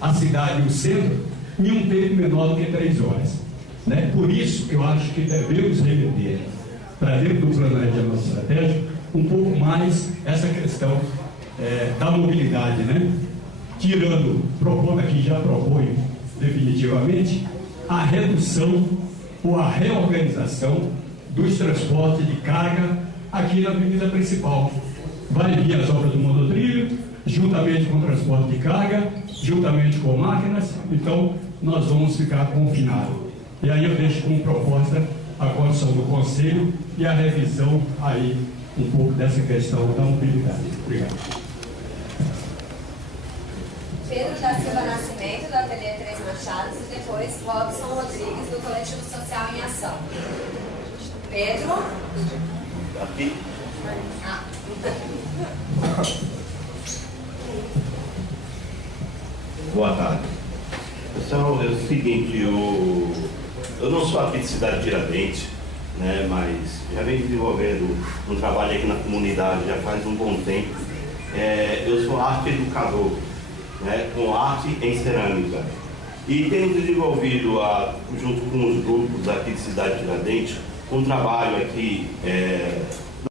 a cidade e o centro em um tempo menor do que 3 horas. Né? Por isso que eu acho que devemos remeter para dentro do planejamento estratégico um pouco mais essa questão da mobilidade, né? Tirando, propondo aqui, já proponho definitivamente, a redução ou a reorganização dos transportes de carga aqui na avenida principal. Vai vir as obras do monotrilho, juntamente com o transporte de carga, juntamente com máquinas, então nós vamos ficar confinados. E aí eu deixo como proposta a condição do Conselho e a revisão aí um pouco dessa questão da mobilidade. Obrigado. Pedro da Silva Nascimento, do Ateliê Três Machados, e depois Robson Rodrigues, do Coletivo Social em Ação. Pedro? Aqui. Boa tarde. Pessoal, é o seguinte, eu não sou aqui de Cidade Tiradentes, né, mas já venho desenvolvendo um trabalho aqui na comunidade já faz um bom tempo. Eu sou arte educador, né, com arte em cerâmica. E tenho desenvolvido, junto com os grupos aqui de Cidade Tiradentes, um trabalho aqui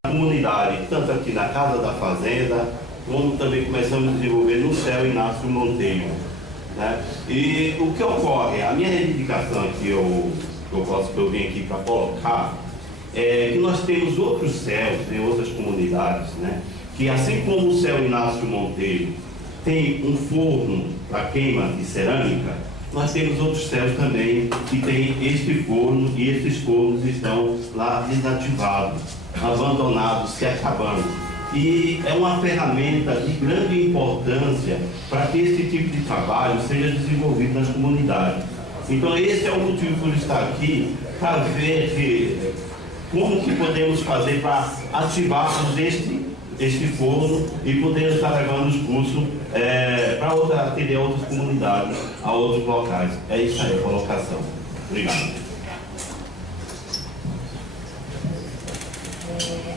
na comunidade, tanto aqui na Casa da Fazenda, como também começamos a desenvolver no Céu Inácio Monteiro. Né? E o que ocorre, a minha reivindicação que eu vim aqui para colocar, é que nós temos outros céus em outras comunidades, né? Que assim como o Céu Inácio Monteiro tem um forno para queima de cerâmica, nós temos outros céus também que tem este forno, e esses fornos estão lá desativados, abandonados, se acabando. E é uma ferramenta de grande importância para que esse tipo de trabalho seja desenvolvido nas comunidades. Então esse é o motivo por estar aqui, para ver como que podemos fazer para ativarmos este forno e poder estar levando os cursos para atender outras comunidades, a outros locais. É isso aí a colocação. Obrigado.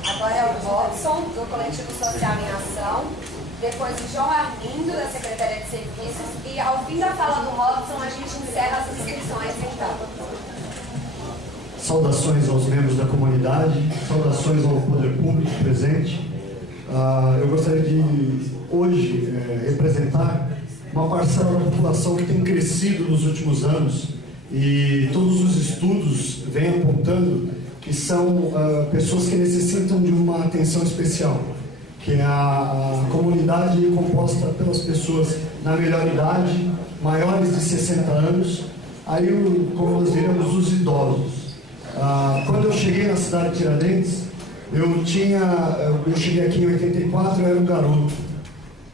Agora é o Robson, do Coletivo Social em Ação, depois o João Armindo, da Secretaria de Serviços, e ao fim da fala do Robson a gente encerra as inscrições, então. Saudações aos membros da comunidade, saudações ao poder público presente. Eu gostaria de hoje representar uma parcela da população que tem crescido nos últimos anos, e todos os estudos vêm apontando que são pessoas que necessitam de uma atenção especial, que é a comunidade composta pelas pessoas na melhor idade, maiores de 60 anos, aí como nós diremos, os idosos. Quando eu cheguei na cidade de Tiradentes, eu cheguei aqui em 84, eu era um garoto.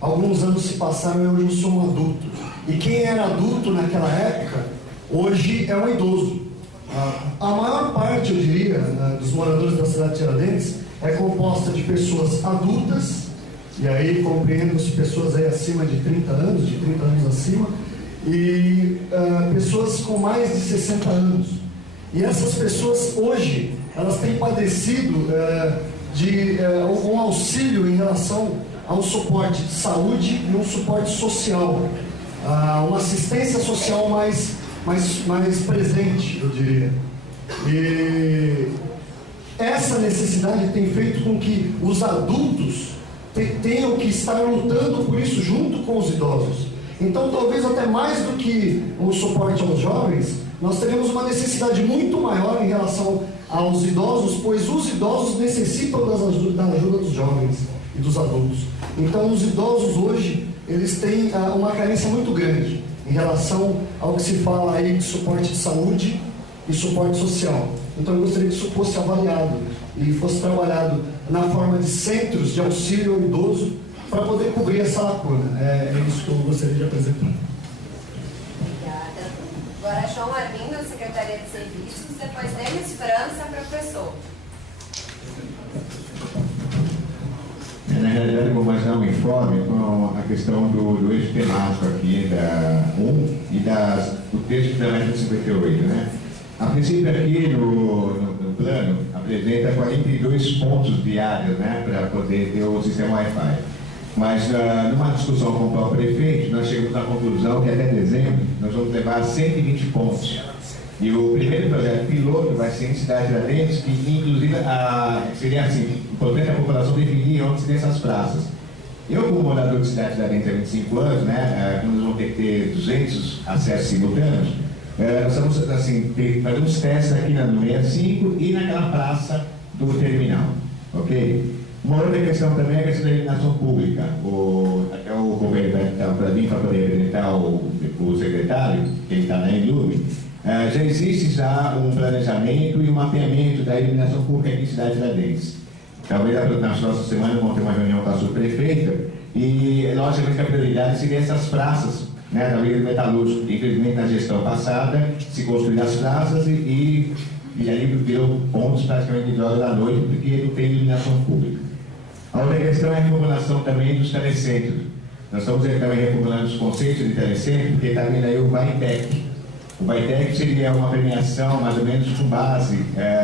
Alguns anos se passaram e hoje eu sou um adulto. E quem era adulto naquela época, hoje é um idoso. A maior parte, eu diria, dos moradores da cidade de Tiradentes é composta de pessoas adultas, e aí compreendo-se pessoas aí acima de 30 anos, de 30 anos acima, e pessoas com mais de 60 anos. E essas pessoas hoje, elas têm padecido de um auxílio em relação a um suporte de saúde e um suporte social, uma assistência social mais presente, eu diria. E essa necessidade tem feito com que os adultos tenham que estar lutando por isso junto com os idosos. Então, talvez até mais do que o suporte aos jovens, nós teremos uma necessidade muito maior em relação aos idosos, pois os idosos necessitam da ajuda dos jovens e dos adultos. Então, os idosos hoje, eles têm uma carência muito grande em relação ao que se fala aí de suporte de saúde e suporte social. Então eu gostaria que isso fosse avaliado e fosse trabalhado na forma de centros de auxílio ao idoso para poder cobrir essa lacuna. É isso que eu gostaria de apresentar. Obrigada. Agora João Armindo, Secretaria de Serviços, depois Denis França, professor. Na realidade, eu vou mais dar um informe com a questão do eixo temático aqui, da 1 e do texto da meta 58, né? A princípio aqui no plano apresenta 42 pontos de áreas, né, para poder ter o sistema Wi-Fi. Mas numa discussão com o próprio prefeito, nós chegamos à conclusão que até dezembro nós vamos levar 120 pontos. E o primeiro projeto piloto vai ser em Cidade Tiradentes, que inclusive seria assim, importante a população definir onde se tem essas praças. Eu, como morador de Cidade Tiradentes há 25 anos, né, nós vamos ter que ter 200 acessos simultâneos, nós vamos assim, fazer uns testes aqui no 65 e naquela praça do terminal, ok? Uma outra questão também é a questão da iluminação pública. Até o Roberto vai estar para mim para poder representar o secretário, que está na Ilume. Já existe um planejamento e um mapeamento da iluminação pública aqui em Cidade Tiradentes. Talvez nas próximas semanas vamos ter uma reunião com a subprefeita e, logicamente, a prioridade seria essas praças, né, da Avenida Metalúrgica. Infelizmente, na gestão passada, se construíram as praças e aí virou pontos praticamente de horas da noite porque não tem iluminação pública. A outra questão é a reformulação também dos telecentros. Nós estamos também reformulando os conceitos de telecentro, porque está vindo aí o Baitec. O Baitec seria uma premiação mais ou menos com base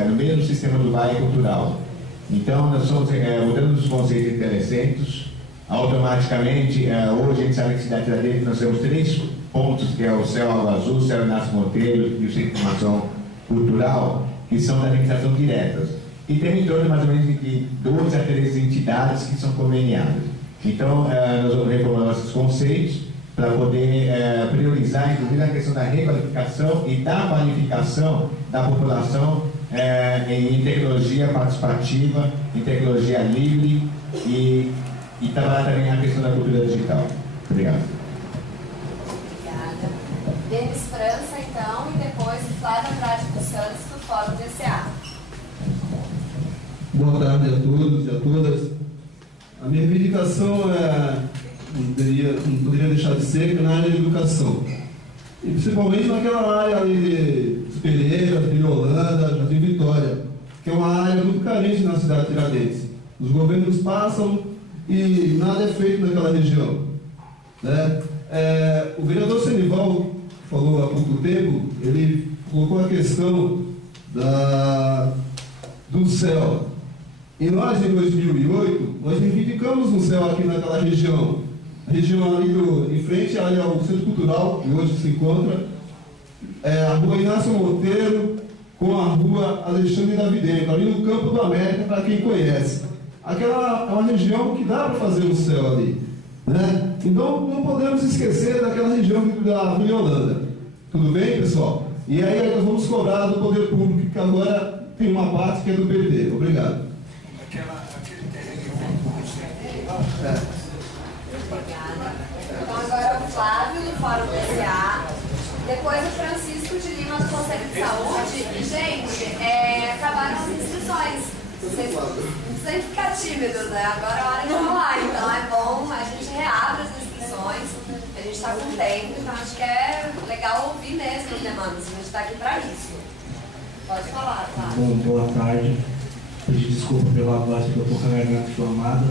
no mesmo sistema do Baia Cultural. Então, nós estamos mudando os conceitos de telecentros. Automaticamente, hoje a gente sabe que Cidade Tiradentes nós temos 3 pontos, que é o Céu Água Azul, o Céu Inácio Monteiro e o Centro de Informação Cultural, que são da administração direta. E tem em torno mais ou menos de 12 a 13 entidades que são conveniadas. Então, nós vamos reformular esses conceitos para poder priorizar, inclusive, a questão da requalificação e da qualificação da população em tecnologia participativa, em tecnologia livre e trabalhar também a questão da cultura digital. Obrigado. Obrigada. Denis França, então, e depois Flávio Andrade dos Santos, do Fórum DCA. Boa tarde a todos e a todas. A minha reivindicação não poderia deixar de ser na área de educação. E principalmente naquela área ali de Pereira, de Holanda, Jardim Vitória, que é uma área muito carente na cidade de Tiradentes. Os governos passam e nada é feito naquela região, né? O vereador Senival falou há pouco tempo, ele colocou a questão do céu. E nós, em 2008, nós reivindicamos um céu aqui naquela região. A região ali em frente ali ao Centro Cultural, que hoje se encontra, a rua Inácio Monteiro com a rua Alexandre Davidenko, ali no Campo do América, para quem conhece. Aquela é uma região que dá para fazer um céu ali, né? Então, não podemos esquecer daquela região da Vila Holanda. Tudo bem, pessoal? E aí nós vamos cobrar do poder público, que agora tem uma parte que é do PT. Obrigado. Obrigada. Então agora o Flávio, do Fórum DCA, depois o Francisco de Lima, do Conselho de Saúde. E, gente, acabaram as inscrições. Vocês não precisam ficar tímidos, né? Agora é a hora de rolar, então é bom a gente reabre as inscrições, a gente está com tempo, então acho que é legal ouvir mesmo as demandas, a gente está aqui para isso. Pode falar, Flávio. Bom, boa tarde. Pedir desculpa pela voz, porque eu estou com a garganta inflamada,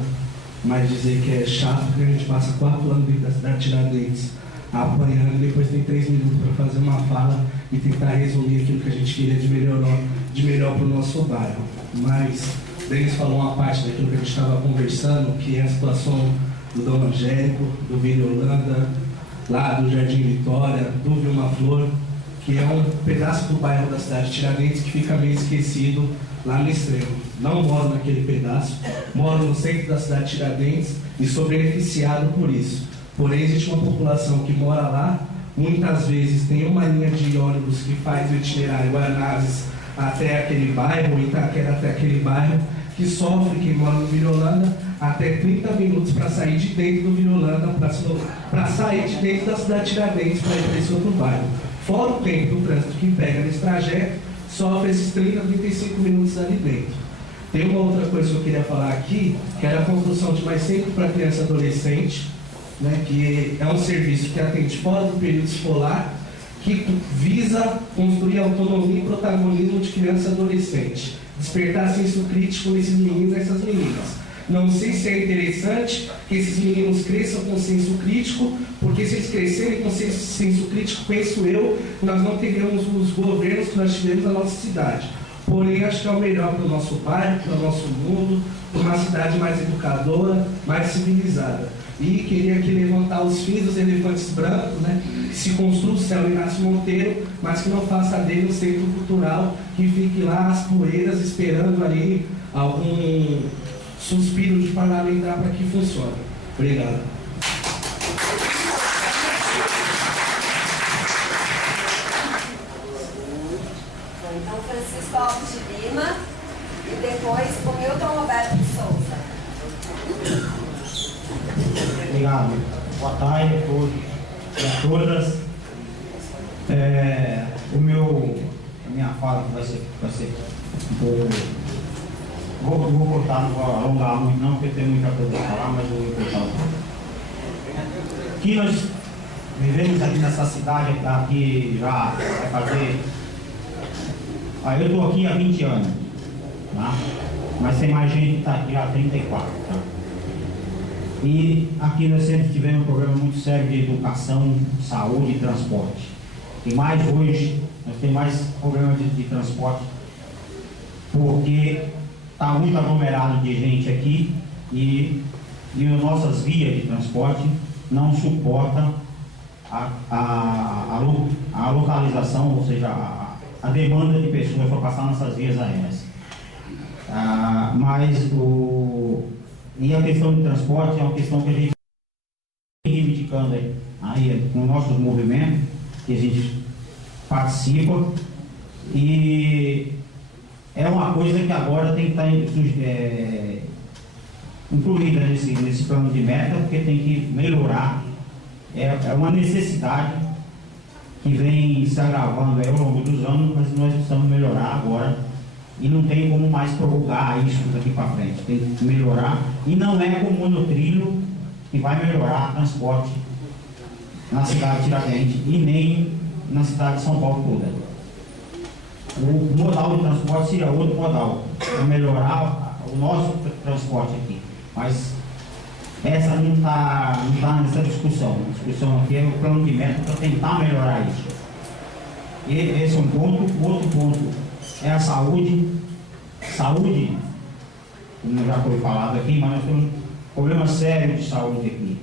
mas dizer que é chato porque a gente passa 4 anos dentro da cidade de Tiradentes apanhando e depois tem 3 minutos para fazer uma fala e tentar resumir aquilo que a gente queria de melhor para o nosso bairro. Mas Denis falou uma parte daquilo que a gente estava conversando, que é a situação do Dom Angélico, do Vila Holanda, lá do Jardim Vitória, do Vilma Flor, que é um pedaço do bairro da cidade de Tiradentes que fica meio esquecido lá no extremo. Não moro naquele pedaço, moro no centro da cidade de Tiradentes e sou beneficiado por isso. Porém, existe uma população que mora lá, muitas vezes tem uma linha de ônibus que faz o itinerário Guanazes até aquele bairro, ou Itaquera até aquele bairro, que sofre, quem mora no Vila Holanda, até 30 minutos para sair de dentro do Vila Holanda, para sair de dentro da cidade de Tiradentes para ir para esse outro bairro. Fora o tempo do trânsito que pega nesse trajeto, sofre esses 30 a 35 minutos ali dentro. Tem uma outra coisa que eu queria falar aqui, que era a construção de mais centro para criança e adolescente, né, que é um serviço que atende fora do período escolar, que visa construir autonomia e protagonismo de criança e adolescente, despertar senso crítico nesses meninos e nessas meninas. Não sei se é interessante que esses meninos cresçam com senso crítico, porque se eles crescerem com senso crítico, penso eu, nós não teremos os governos que nós tivemos na nossa cidade. Porém, acho que é o melhor para o nosso bairro, para o nosso mundo, para uma cidade mais educadora, mais civilizada. E queria aqui levantar os fins dos elefantes brancos, né? Que se construa o céu Inácio Monteiro, mas que não faça dele um centro cultural, que fique lá as poeiras esperando ali algum suspiro de parlamentar para que funcione. Obrigado. Então, Francisco Alves de Lima e depois o Milton Roberto de Souza. Obrigado. Boa tarde a todos e a todas. A minha fala vai ser um pouco. Vou cortar, não vou alongar muito não, porque tem muita coisa para falar, mas eu vou cortar um pouco. Aqui nós vivemos aqui nessa cidade, aqui já vai fazer. Eu estou aqui há 20 anos, tá? Mas tem mais gente que está aqui há 34. Tá? E aqui nós sempre tivemos um problema muito sério de educação, saúde e transporte. E mais hoje, nós temos mais problemas de transporte, porque está muito aglomerado de gente aqui e as nossas vias de transporte não suportam a localização, ou seja, a demanda de pessoas para passar nessas vias aéreas. E a questão de transporte é uma questão que a gente está reivindicando aí com nossos movimentos, que a gente participa, e é uma coisa que agora tem que estar incluída nesse plano de meta, porque tem que melhorar. É uma necessidade que vem se agravando ao longo dos anos, mas nós precisamos melhorar agora. E não tem como mais prorrogar isso daqui para frente. Tem que melhorar. E não é com o monotrilho que vai melhorar o transporte na cidade de Tiradentes e nem na cidade de São Paulo toda. O modal de transporte seria outro modal, para melhorar o nosso transporte aqui. Mas essa não está nessa discussão. A discussão aqui é o plano de meta para tentar melhorar isso. E esse é um ponto. Outro ponto é a saúde. Saúde, como já foi falado aqui, mas nós temos um problema sério de saúde aqui.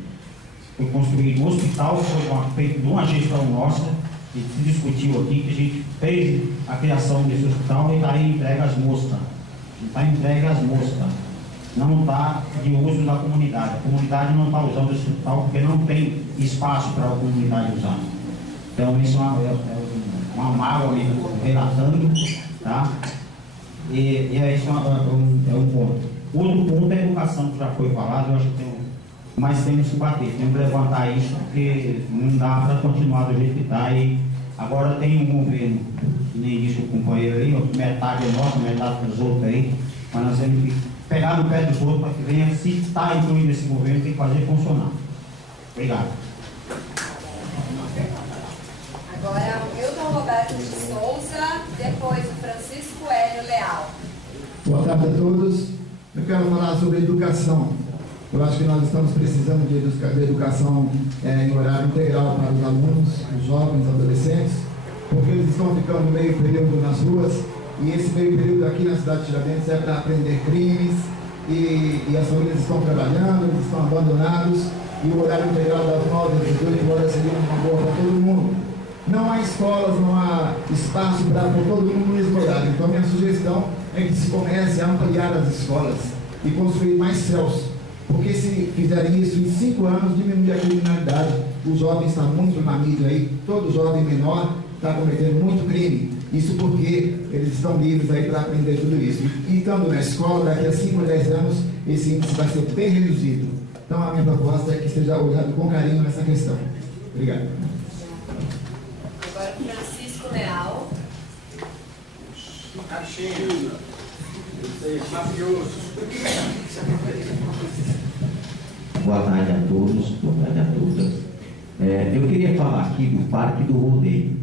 Foi construído um hospital, foi feito de uma gestão nossa, que se discutiu aqui, que a gente fez a criação desse hospital e está aí entregue às moscas. Está entregue às moscas. Não está de uso da comunidade. A comunidade não está usando esse hospital porque não tem espaço para a comunidade usar. Então isso é uma mágoa mesmo, relatando. Tá? E isso é um ponto. Outro ponto é a educação, que já foi falado, eu acho que mas temos que bater, temos que levantar isso, porque não dá para continuar do jeito que está. E agora tem um governo, que nem disse o companheiro aí, metade é nossa, metade dos outros aí, mas nós temos que pegar no pé dos outros para que venha, se está incluído esse governo, tem que fazer funcionar. Obrigado. Agora o Milton Roberto de Souza, depois o Francisco Hélio Leal. Boa tarde a todos. Eu quero falar sobre educação. Eu acho que nós estamos precisando de educação em horário integral para os alunos, os jovens, adolescentes, porque eles estão ficando meio período nas ruas, e esse meio período aqui na cidade de Tiradentes é para aprender crimes, e as famílias estão trabalhando, eles estão abandonados, e o horário integral das 9 às 18 horas seria uma boa para todo mundo. Não há escolas, não há espaço para todo mundo no mesmo horário. Então, minha sugestão é que se comece a ampliar as escolas e construir mais céus. Porque se fizerem isso em 5 anos, diminui a criminalidade. Os jovens estão muito na mídia aí, todo jovem menor está cometendo muito crime. Isso porque eles estão livres aí para aprender tudo isso. E estando na escola, daqui a 5 ou 10 anos, esse índice vai ser bem reduzido. Então, a minha proposta é que seja olhado com carinho nessa questão. Obrigado. Agora Francisco Leal. Boa tarde a todos, boa tarde a todas. Eu queria falar aqui do Parque do Rodeio.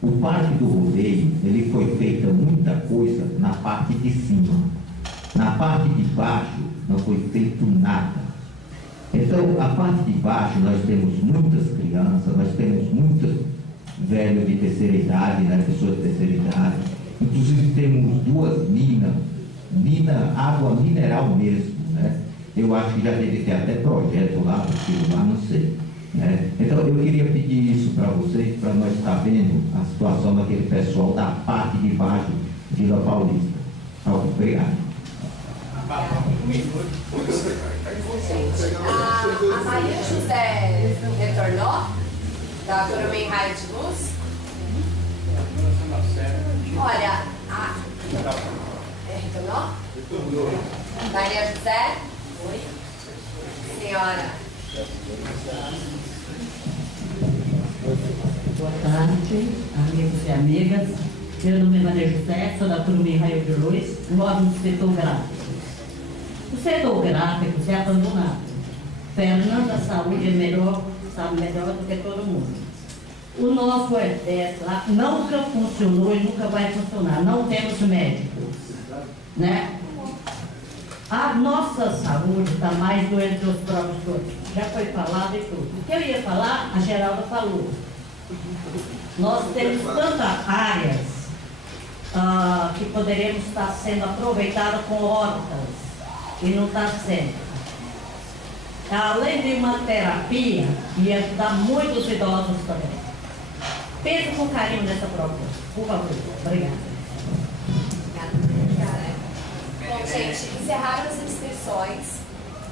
O Parque do Rodeio, ele foi feita muita coisa na parte de cima. Na parte de baixo não foi feito nada. Então, a parte de baixo nós temos muitas crianças, nós temos muitos velhos de terceira idade, né, pessoas de terceira idade. Inclusive temos 2 minas, água mineral mesmo, né? Eu acho que já deve ter até projeto lá, porque lá não sei. Né? Então eu queria pedir isso para vocês, para nós estar vendo a situação daquele pessoal da parte de baixo de Vila Paulista. Obrigado. A Maria José retornou da Curumim Raio de Luz? Olha, retornou? Maria José? Oi. Senhora. Boa tarde, amigos e amigas. Meu nome é Maria José, sou da Curumim Raio de Luz, moro no setor gráfico. O setor gráfico é abandonado. Fernanda Saúde é melhor, sabe melhor do que todo mundo. O nosso exército lá nunca funcionou e nunca vai funcionar. Não temos médicos, né? A nossa saúde está mais doente dos próprios todos. Já foi falado e tudo. O que eu ia falar, a Geralda falou. Nós temos tantas áreas que poderíamos estar sendo aproveitadas com hortas e não está sendo. Além de uma terapia, ia ajudar muitos idosos também. Pense com carinho nessa proposta, por favor. Obrigada. Bom, gente, encerraram as inscrições.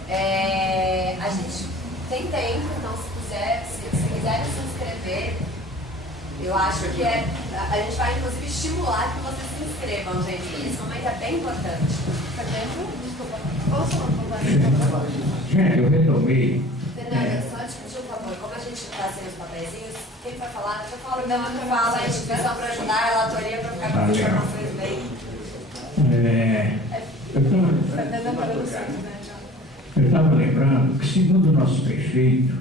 A gente tem tempo, então se quiserem se inscrever, eu acho que a gente vai inclusive estimular que vocês se inscrevam, gente, porque esse momento é bem importante. Desculpa, posso falar? Gente, eu retomei. Fernanda, só te pedir um favor, como a gente está sem os papeizinhos, quem vai falar? Eu falo, não, eu falo a instituição para ajudar a relatoria para ficar com as informações bem. Eu estava lembrando que, segundo o nosso prefeito,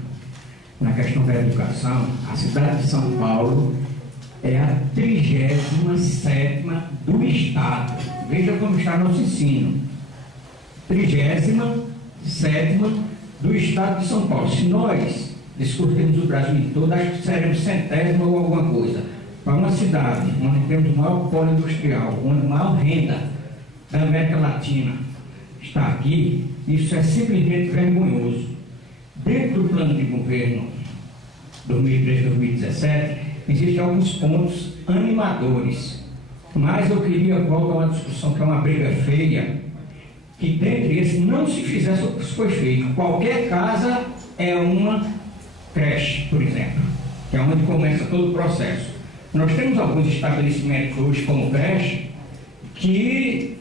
na questão da educação, a cidade de São Paulo é a 37ª do Estado. Veja como está nosso ensino. 37ª do Estado de São Paulo. Se nós discutirmos o Brasil todo, acho que seremos 100ª ou alguma coisa. Para uma cidade onde temos o maior polo industrial, onde a maior renda da América Latina está aqui, isso é simplesmente vergonhoso. Dentro do plano de governo 2013-2017, existem alguns pontos animadores, mas eu queria voltar a uma discussão que é uma briga feia, que dentre esses não se fizesse o que foi feito. Qualquer casa é uma creche, por exemplo, que é onde começa todo o processo. Nós temos alguns estabelecimentos hoje como creche que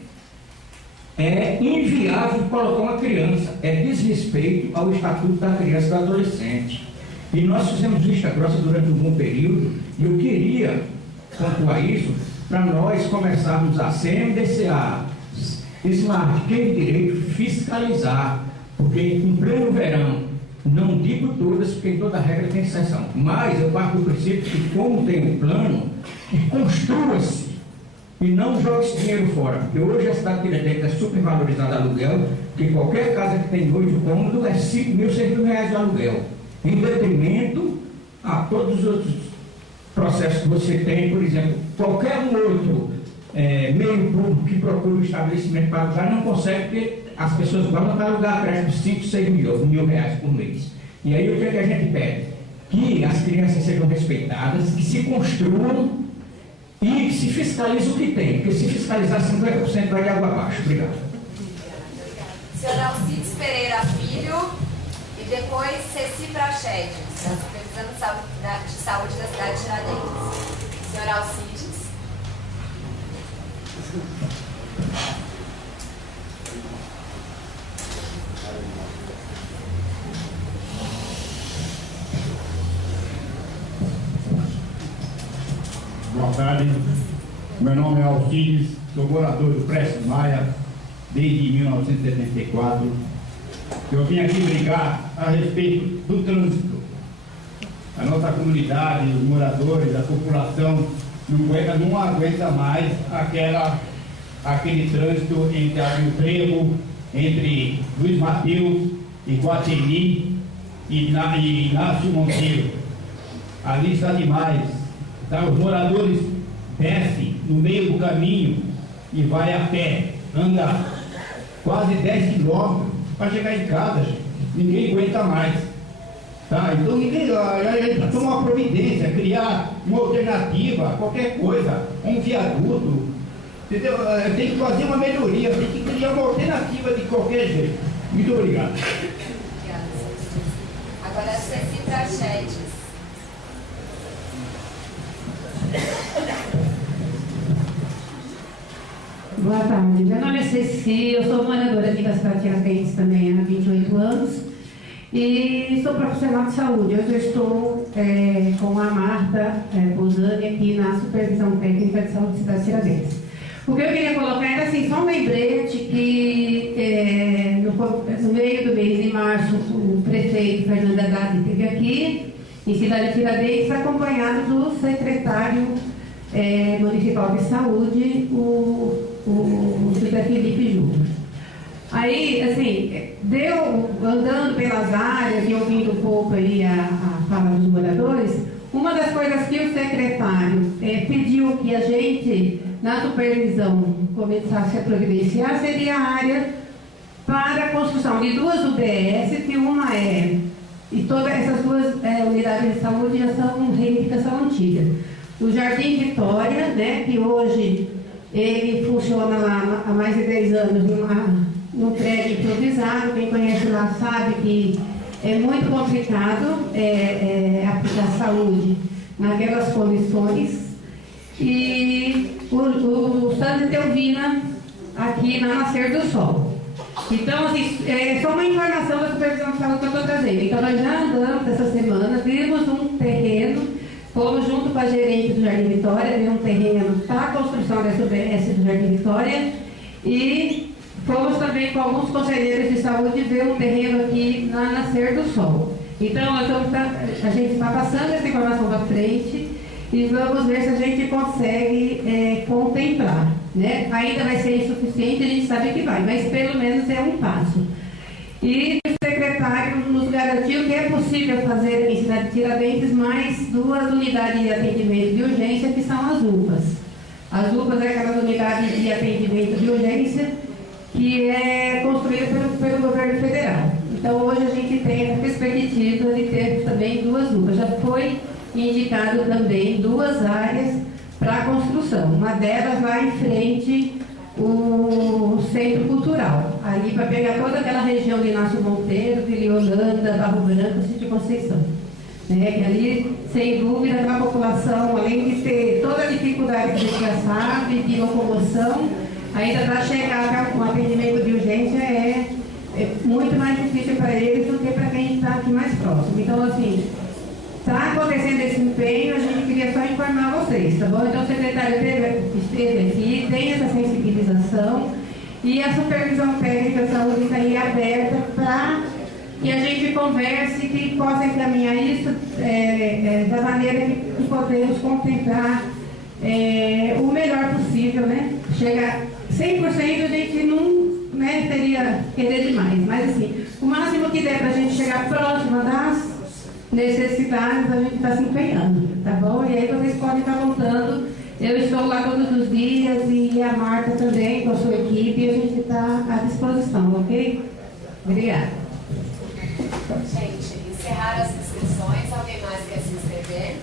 é inviável colocar uma criança, é desrespeito ao estatuto da criança e do adolescente. E nós fizemos vista grossa durante um bom período, e eu queria pontuar isso para nós começarmos a CMDCA, Smart, quem tem direito fiscalizar, porque em pleno verão, não digo todas, porque toda regra tem exceção, mas eu parto do princípio que, como tem um plano, que construa-se e não jogue esse dinheiro fora, porque hoje a cidade de Tiradentes é supervalorizada a aluguel, porque qualquer casa que tem 8 cômodos é 5 mil, 6 mil reais de aluguel, em detrimento a todos os outros processos que você tem, por exemplo, qualquer um outro meio público que procura um estabelecimento para alugar não consegue, porque as pessoas vão para alugar a creche por 5, 6 mil reais por mês. E aí o que é que a gente pede? Que as crianças sejam respeitadas, que se construam e que se fiscalize o que tem, porque se fiscalizar 50% vai de água abaixo. Obrigado. Senhor Alcides Pereira Filho e depois Ceci Prachedes, da Supervisão de Saúde da cidade de Tiradentes. Senhor Alcides. Boa tarde, meu nome é Alcides, sou morador do Prestes Maia desde 1974. Eu vim aqui brigar a respeito do trânsito. A nossa comunidade, os moradores, a população não aguenta mais aquele trânsito entre a Rio Trevo, entre Luiz Mateus, Iguatemi e Inácio Monteiro. Ali está demais. Tá? Os moradores descem no meio do caminho e vai a pé, anda quase 10 quilômetros para chegar em casa, gente. Ninguém aguenta mais. Tá? Então ninguém toma uma providência, criar uma alternativa, qualquer coisa, um viaduto, entendeu? Tem que fazer uma melhoria, tem que criar uma alternativa de qualquer jeito. Muito obrigado. Obrigada. Agora Ceci Prachedes. Boa tarde, meu nome é Ceci, eu sou moradora aqui da cidade de Tiradentes também há 28 anos e sou profissional de saúde. Hoje eu estou com a Marta Posani aqui na Supervisão Técnica de Saúde da cidade de Tiradentes. O que eu queria colocar era assim, só um lembrete que no meio do mês de março o prefeito Fernando Haddad esteve aqui em cidade de Tiradentes acompanhado do secretário municipal de saúde, o José Felipe Júnior. Aí, assim, andando pelas áreas e ouvindo um pouco aí a fala dos moradores, uma das coisas que o secretário pediu que a gente, na supervisão, começasse a providenciar seria a área para a construção de 2 UBS, que uma e todas essas 2 unidades de saúde já são reivindicação antiga. O Jardim Vitória, né, que hoje ele funciona lá há mais de 10 anos num prédio improvisado. Quem conhece lá sabe que é muito complicado aplicar saúde naquelas condições. E o Santa Teovina, aqui na Nascer do Sol. Então, assim, só uma informação da supervisão de saúde que eu estou trazendo. Então, nós já andamos essa semana, vimos um terreno. Fomos junto com a gerente do Jardim Vitória, ver um terreno para a construção dessa UBS do Jardim Vitória e fomos também com alguns conselheiros de saúde ver um terreno aqui na Nascer do Sol. Então, a gente está passando essa informação para frente e vamos ver se a gente consegue contemplar. Né? Ainda vai ser insuficiente, a gente sabe que vai, mas pelo menos é um passo. E o secretário nos garantiu que é possível fazer aqui em cidade de Tiradentes mais 2 unidades de atendimento de urgência, que são as UPAs. As UPAs é aquelas unidades de atendimento de urgência que é construída pelo governo federal. Então hoje a gente tem a perspectiva de ter também 2 UPAs. Já foi indicado também 2 áreas para a construção. Uma delas lá em frente o Centro Cultural, ali para pegar toda aquela região de Inácio Monteiro, de Leolanda, Barro Branco, Sítio Conceição. Né? Que ali, sem dúvida, a população, além de ter toda a dificuldade que a gente já sabe, de locomoção, ainda para chegar com atendimento de urgência é muito mais difícil para eles do que para quem está aqui mais próximo. Então, assim, está acontecendo esse empenho, a gente queria só informar vocês, tá bom? Então o secretário esteve aqui, tem essa sensibilização e a supervisão técnica de saúde está aí aberta para que a gente converse e que possa encaminhar isso da maneira que podemos contemplar o melhor possível, né? Chegar 100% a gente não teria querer demais, mas assim, o máximo que der para a gente chegar próxima das necessidades, a gente está se empenhando, tá bom? E aí vocês podem estar contando. Eu estou lá todos os dias e a Marta também, com a sua equipe, e a gente está à disposição, ok? Obrigada. Gente, encerrar as inscrições. Alguém mais quer se inscrever?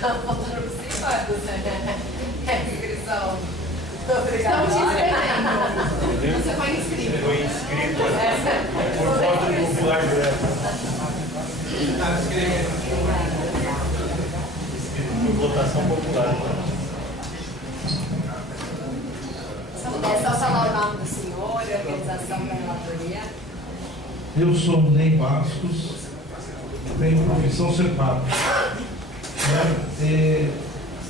Tá faltando 5 anos, né? Inscrição. Obrigada. Estão te inscrevendo. Você foi inscrito. Foi inscrito. Por voto popular Votação popular. É só falar o nome do senhor, a organização da relatoria. Eu sou Ney Bastos, tenho profissão ser padre.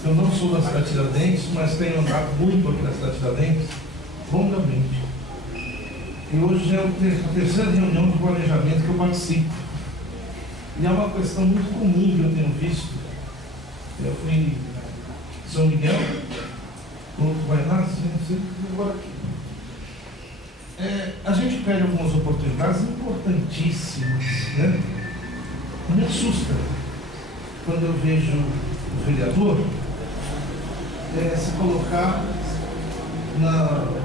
Eu não sou da cidade de Tiradentes, mas tenho andado muito aqui na cidade de Tiradentes, longamente. E hoje é a terceira reunião de planejamento que eu participo. E é uma questão muito comum que eu tenho visto. Eu fui em São Miguel, Outro vai lá, sim, agora aqui. A gente perde algumas oportunidades importantíssimas, né? Me assusta quando eu vejo o vereador se colocar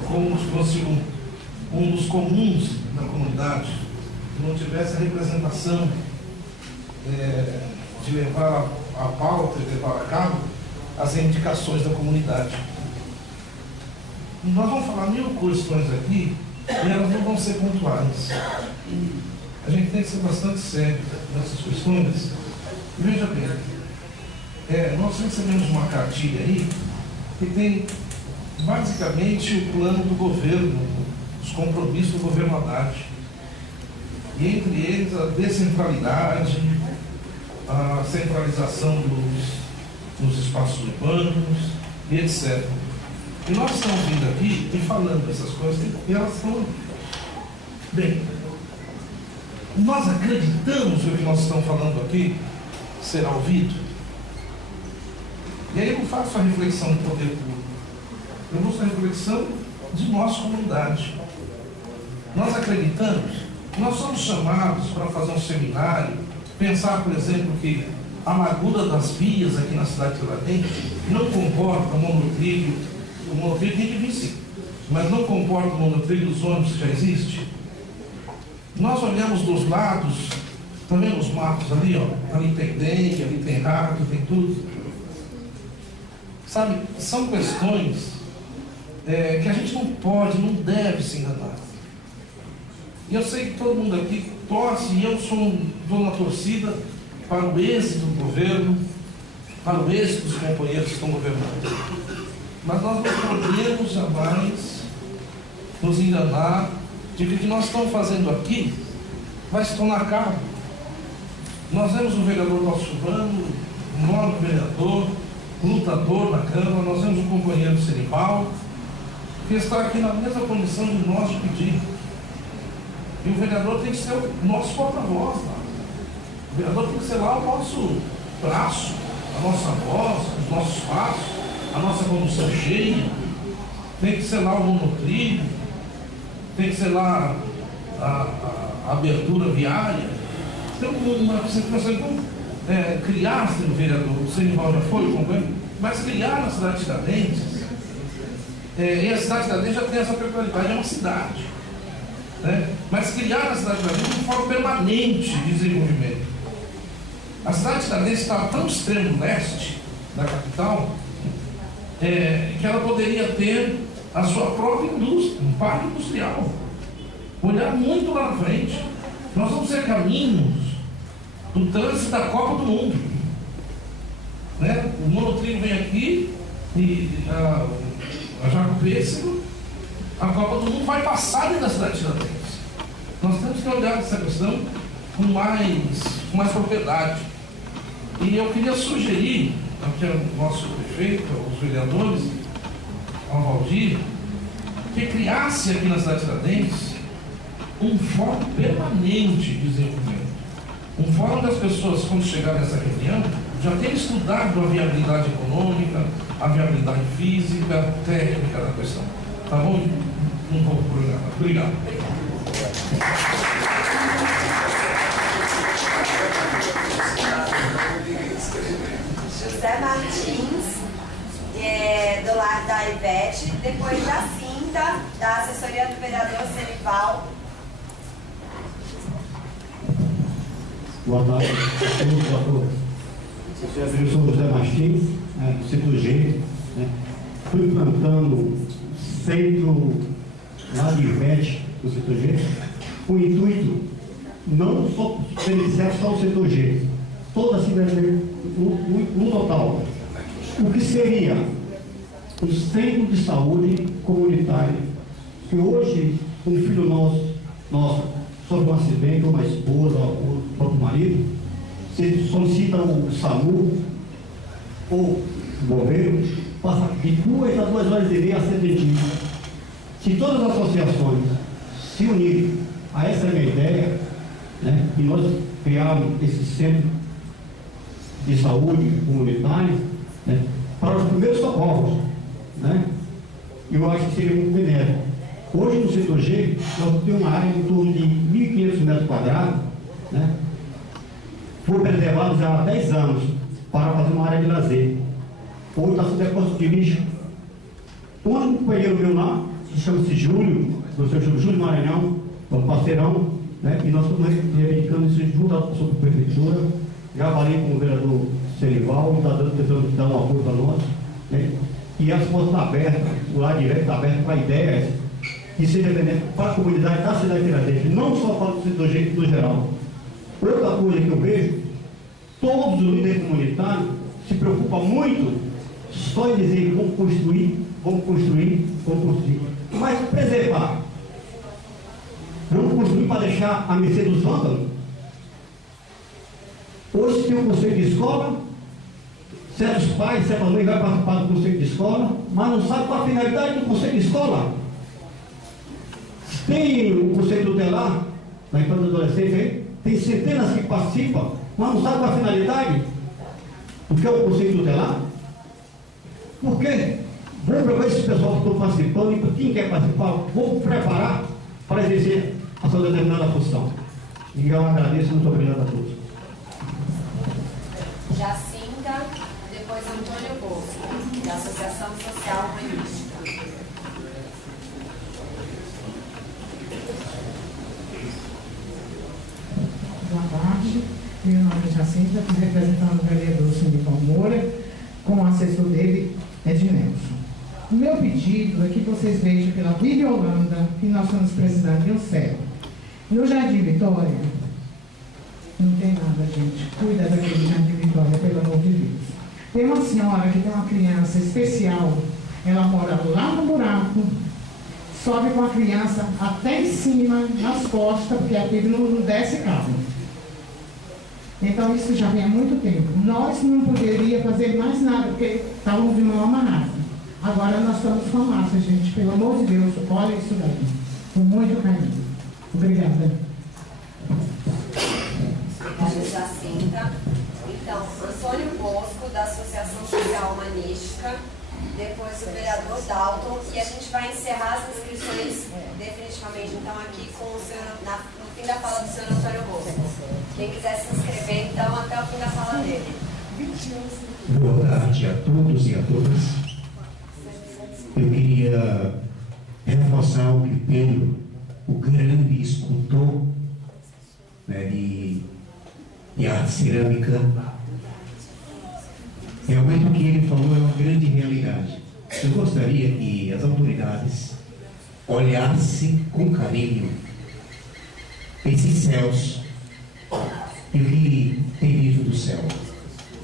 como se fosse um dos comuns da comunidade, que não tivesse a representação de levar a pauta e levar a cabo as indicações da comunidade. Nós vamos falar 1000 questões aqui e elas não vão ser pontuais. A gente tem que ser bastante sério nessas questões. E veja bem, nós recebemos uma cartilha aí que tem basicamente o plano do governo, os compromissos do governo Haddad. E entre eles a descentralidade, a centralização dos espaços urbanos e etc. E nós estamos vindo aqui e falando essas coisas e elas estão bem. Nós acreditamos que o que nós estamos falando aqui será ouvido? E aí eu não faço a reflexão do poder público. Eu faço a reflexão de nossa comunidade. Nós acreditamos, nós somos chamados para fazer um seminário, pensar, por exemplo, que a largura das vias aqui na cidade de Tiradentes não comporta o monotrilho tem que vir sim, mas não comporta o monotrilho dos ônibus que já existe. Nós olhamos dos lados, tá vendo os matos ali, ó? Ali tem dengue, ali tem rato, tem tudo. Sabe, são questões que a gente não pode, não deve se enganar. E eu sei que todo mundo aqui torce, e eu estou na torcida para o êxito do governo, para o êxito dos companheiros que estão governando. Mas nós não podemos jamais nos enganar de que o que nós estamos fazendo aqui vai se tornar caro. Nós vemos o vereador Valsilvano, um nobre vereador, lutador na Câmara, nós vemos o companheiro Serival, que está aqui na mesma condição de nós de pedir. E o vereador tem que ser o nosso porta-voz lá. O vereador tem que ser lá o nosso braço, a nossa voz, os nossos passos, a nossa condução cheia, tem que ser lá o monotrilho, tem que ser lá a abertura viária. Tem uma situação, então, criar-se no vereador, o Serival já foi, mas criar na cidade de Tiradentes, e a cidade de Tiradentes já tem essa peculiaridade, é uma cidade, né? Mas criar na cidade de Tiradentes de forma permanente de desenvolvimento. A cidade de Tiradentes está tão extremo leste da capital, que ela poderia ter a sua própria indústria, um parque industrial, olhar muito lá na frente. Nós vamos ser caminhos do trânsito da Copa do Mundo, né? O monotrilho vem aqui e a Jaco Pêssego, a Copa do Mundo vai passar dentro da cidade de Tiradentes. Nós temos que olhar essa questão com mais propriedade. E eu queria sugerir aqui ao nosso prefeito, aos vereadores, ao Valdir, que criasse aqui na cidade de Tiradentes um fórum permanente de desenvolvimento. Um fórum das pessoas, quando chegarem nessa reunião, já tenham estudado a viabilidade econômica, a viabilidade física, técnica da questão. Tá bom? Um pouco por programa. Obrigado. José Martins, do lado da Ivete, depois da Cinta, da assessoria do vereador Serival. Boa tarde a todos. Eu sou o José Martins, do Centro G. Fui implantando centro lá de Ivete, do Centro G, com o intuito não só beneficiar só o Centro G, toda a cidade no total. O que seria um centro de saúde comunitário, que hoje um filho nosso sofre um acidente, ou uma esposa, ou o próprio marido, se solicita o SAMU ou o governo, passa de 2 a 2 horas e meia a ser atendido. Se todas as associações se unirem a essa minha ideia, né, e nós criarmos esse centro de saúde comunitário, né, para os primeiros socorros, né, eu acho que seria muito benéfico. Hoje, no setor G, nós temos uma área em torno de 1.500 metros quadrados, né? Foi preservado já há 10 anos para fazer uma área de lazer. Hoje está sob depósito de lixo. Um companheiro meu lá, que chama-se Júlio, o professor Júlio Maranhão, é um parceirão, né? E nós estamos reivindicando isso junto à subprefeitura. Já falei com o vereador Serival, está tentando dar um apoio para nós, né? E as portas estão abertas, o lado direito está aberto para ideias que seja benéfico para a comunidade da cidade de Tiradentes, não só para o setor G, no geral. Outra coisa que eu vejo, todos os líderes comunitários se preocupam muito só em dizer que vamos construir, mas preservar. Vamos construir para deixar a mercê dos vândalos. Hoje tem um conselho de escola, certos pais, certas mães vão participar do conselho de escola, mas não sabe qual a finalidade do conselho de escola. Tem o conselho tutelar, na infância e adolescência aí, tem centenas que participam, mas não sabe qual a finalidade do que é o conselho tutelar. Por quê? Vamos preparar esse pessoal que estão participando e quem quer participar, vamos preparar para exercer a sua determinada função. E eu agradeço, muito obrigado a todos. Jacinta, depois Antônio Bosco, da Associação Social Humanística. Boa tarde, meu nome é Jacinta, estou representando o vereador Sindical Moura, com o assessor dele, Ednelson. O meu pedido é que vocês vejam pela Videolanda que nós estamos precisando de um céu. No Jardim Vitória, não tem nada, gente. Cuida daquele Jardim Vitória, pelo amor de Deus. Tem uma senhora que tem uma criança especial, ela mora lá no buraco, sobe com a criança até em cima, nas costas, porque aquele não desce casa. Então isso já vem há muito tempo. Nós não poderíamos fazer mais nada, porque estávamos de mão amarrada. Agora nós estamos com a massa, gente. Pelo amor de Deus, olha isso daí. Com muito carinho. Obrigada. Obrigada, Jacinta. Então, Antônio Bosco, da Associação Social Humanística. Depois o vereador Dalton. E a gente vai encerrar as inscrições definitivamente, então, aqui com o senhor, no fim da fala do senhor Antônio Bosco. Quem quiser se inscrever, então, até o fim da fala dele. Boa tarde a todos e a todas. Eu queria reforçar o que Pedro, o grande escultor, né, de arte cerâmica, realmente o que ele falou é uma grande realidade. Eu gostaria que as autoridades olhassem com carinho esses céus e o que tem dentro do céu.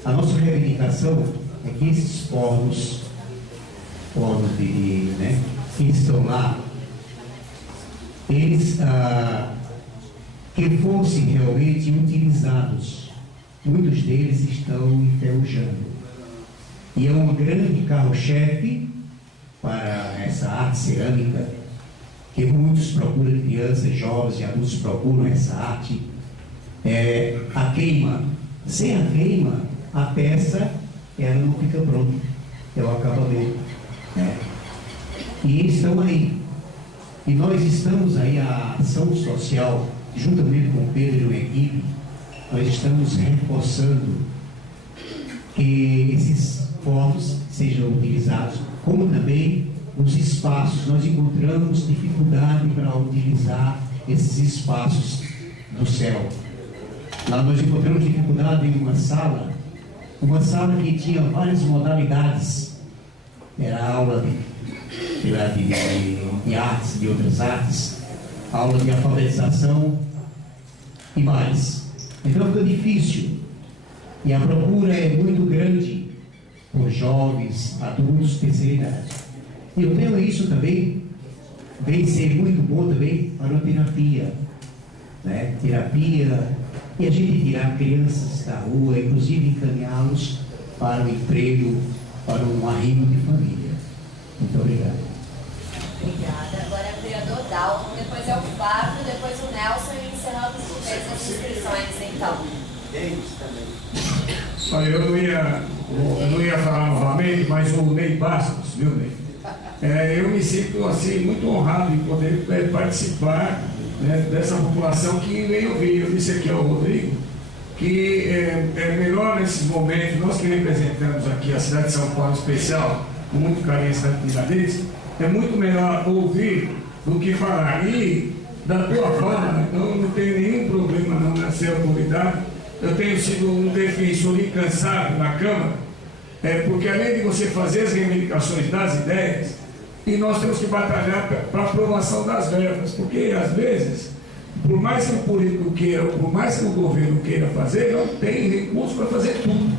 A nossa reivindicação é que esses fornos que estão lá, eles que fossem realmente utilizados. Muitos deles estão enferrujando. E é um grande carro-chefe para essa arte cerâmica, que muitos procuram, crianças, jovens e adultos procuram essa arte. A queima. Sem a queima, a peça ela não fica pronta. É o acabamento. E eles estão aí. E nós estamos aí, a ação social, juntamente com o Pedro e a equipe, nós estamos reforçando que esses fornos sejam utilizados, como também os espaços. Nós encontramos dificuldade para utilizar esses espaços do céu. Lá nós encontramos dificuldade em uma sala que tinha várias modalidades. Era aula de artes, de outras artes, aula de alfabetização e mais. Então fica difícil. E a procura é muito grande por jovens, adultos, terceira idade. E eu tenho isso também, vem ser muito bom também para a terapia. Terapia, e a gente tirar crianças da rua, inclusive encaminhá-los para o emprego, para um arrimo de família. Muito obrigado. Obrigada. Agora é o vereador Dalton, depois é o Fábio, depois o Nelson e encerramos por vez as inscrições, então. Olha, eu não ia falar novamente, mas o Ney Bastos, viu, Ney? eu me sinto assim, muito honrado em poder participar, né, dessa população que vem ouvir. Eu disse aqui ao Rodrigo que é melhor nesses momentos, nós que representamos aqui a cidade de São Paulo especial, com muito carinho a cidade de Tiradentes, é muito melhor ouvir do que falar. E da tua fala, não tenho nenhum problema não na ser autoridade. Eu tenho sido um defensor incansável na Câmara, porque além de você fazer as reivindicações das ideias, e nós temos que batalhar para a aprovação das verbas, porque às vezes, por mais que o político queira, ou por mais que o governo queira fazer, não tem recurso para fazer tudo.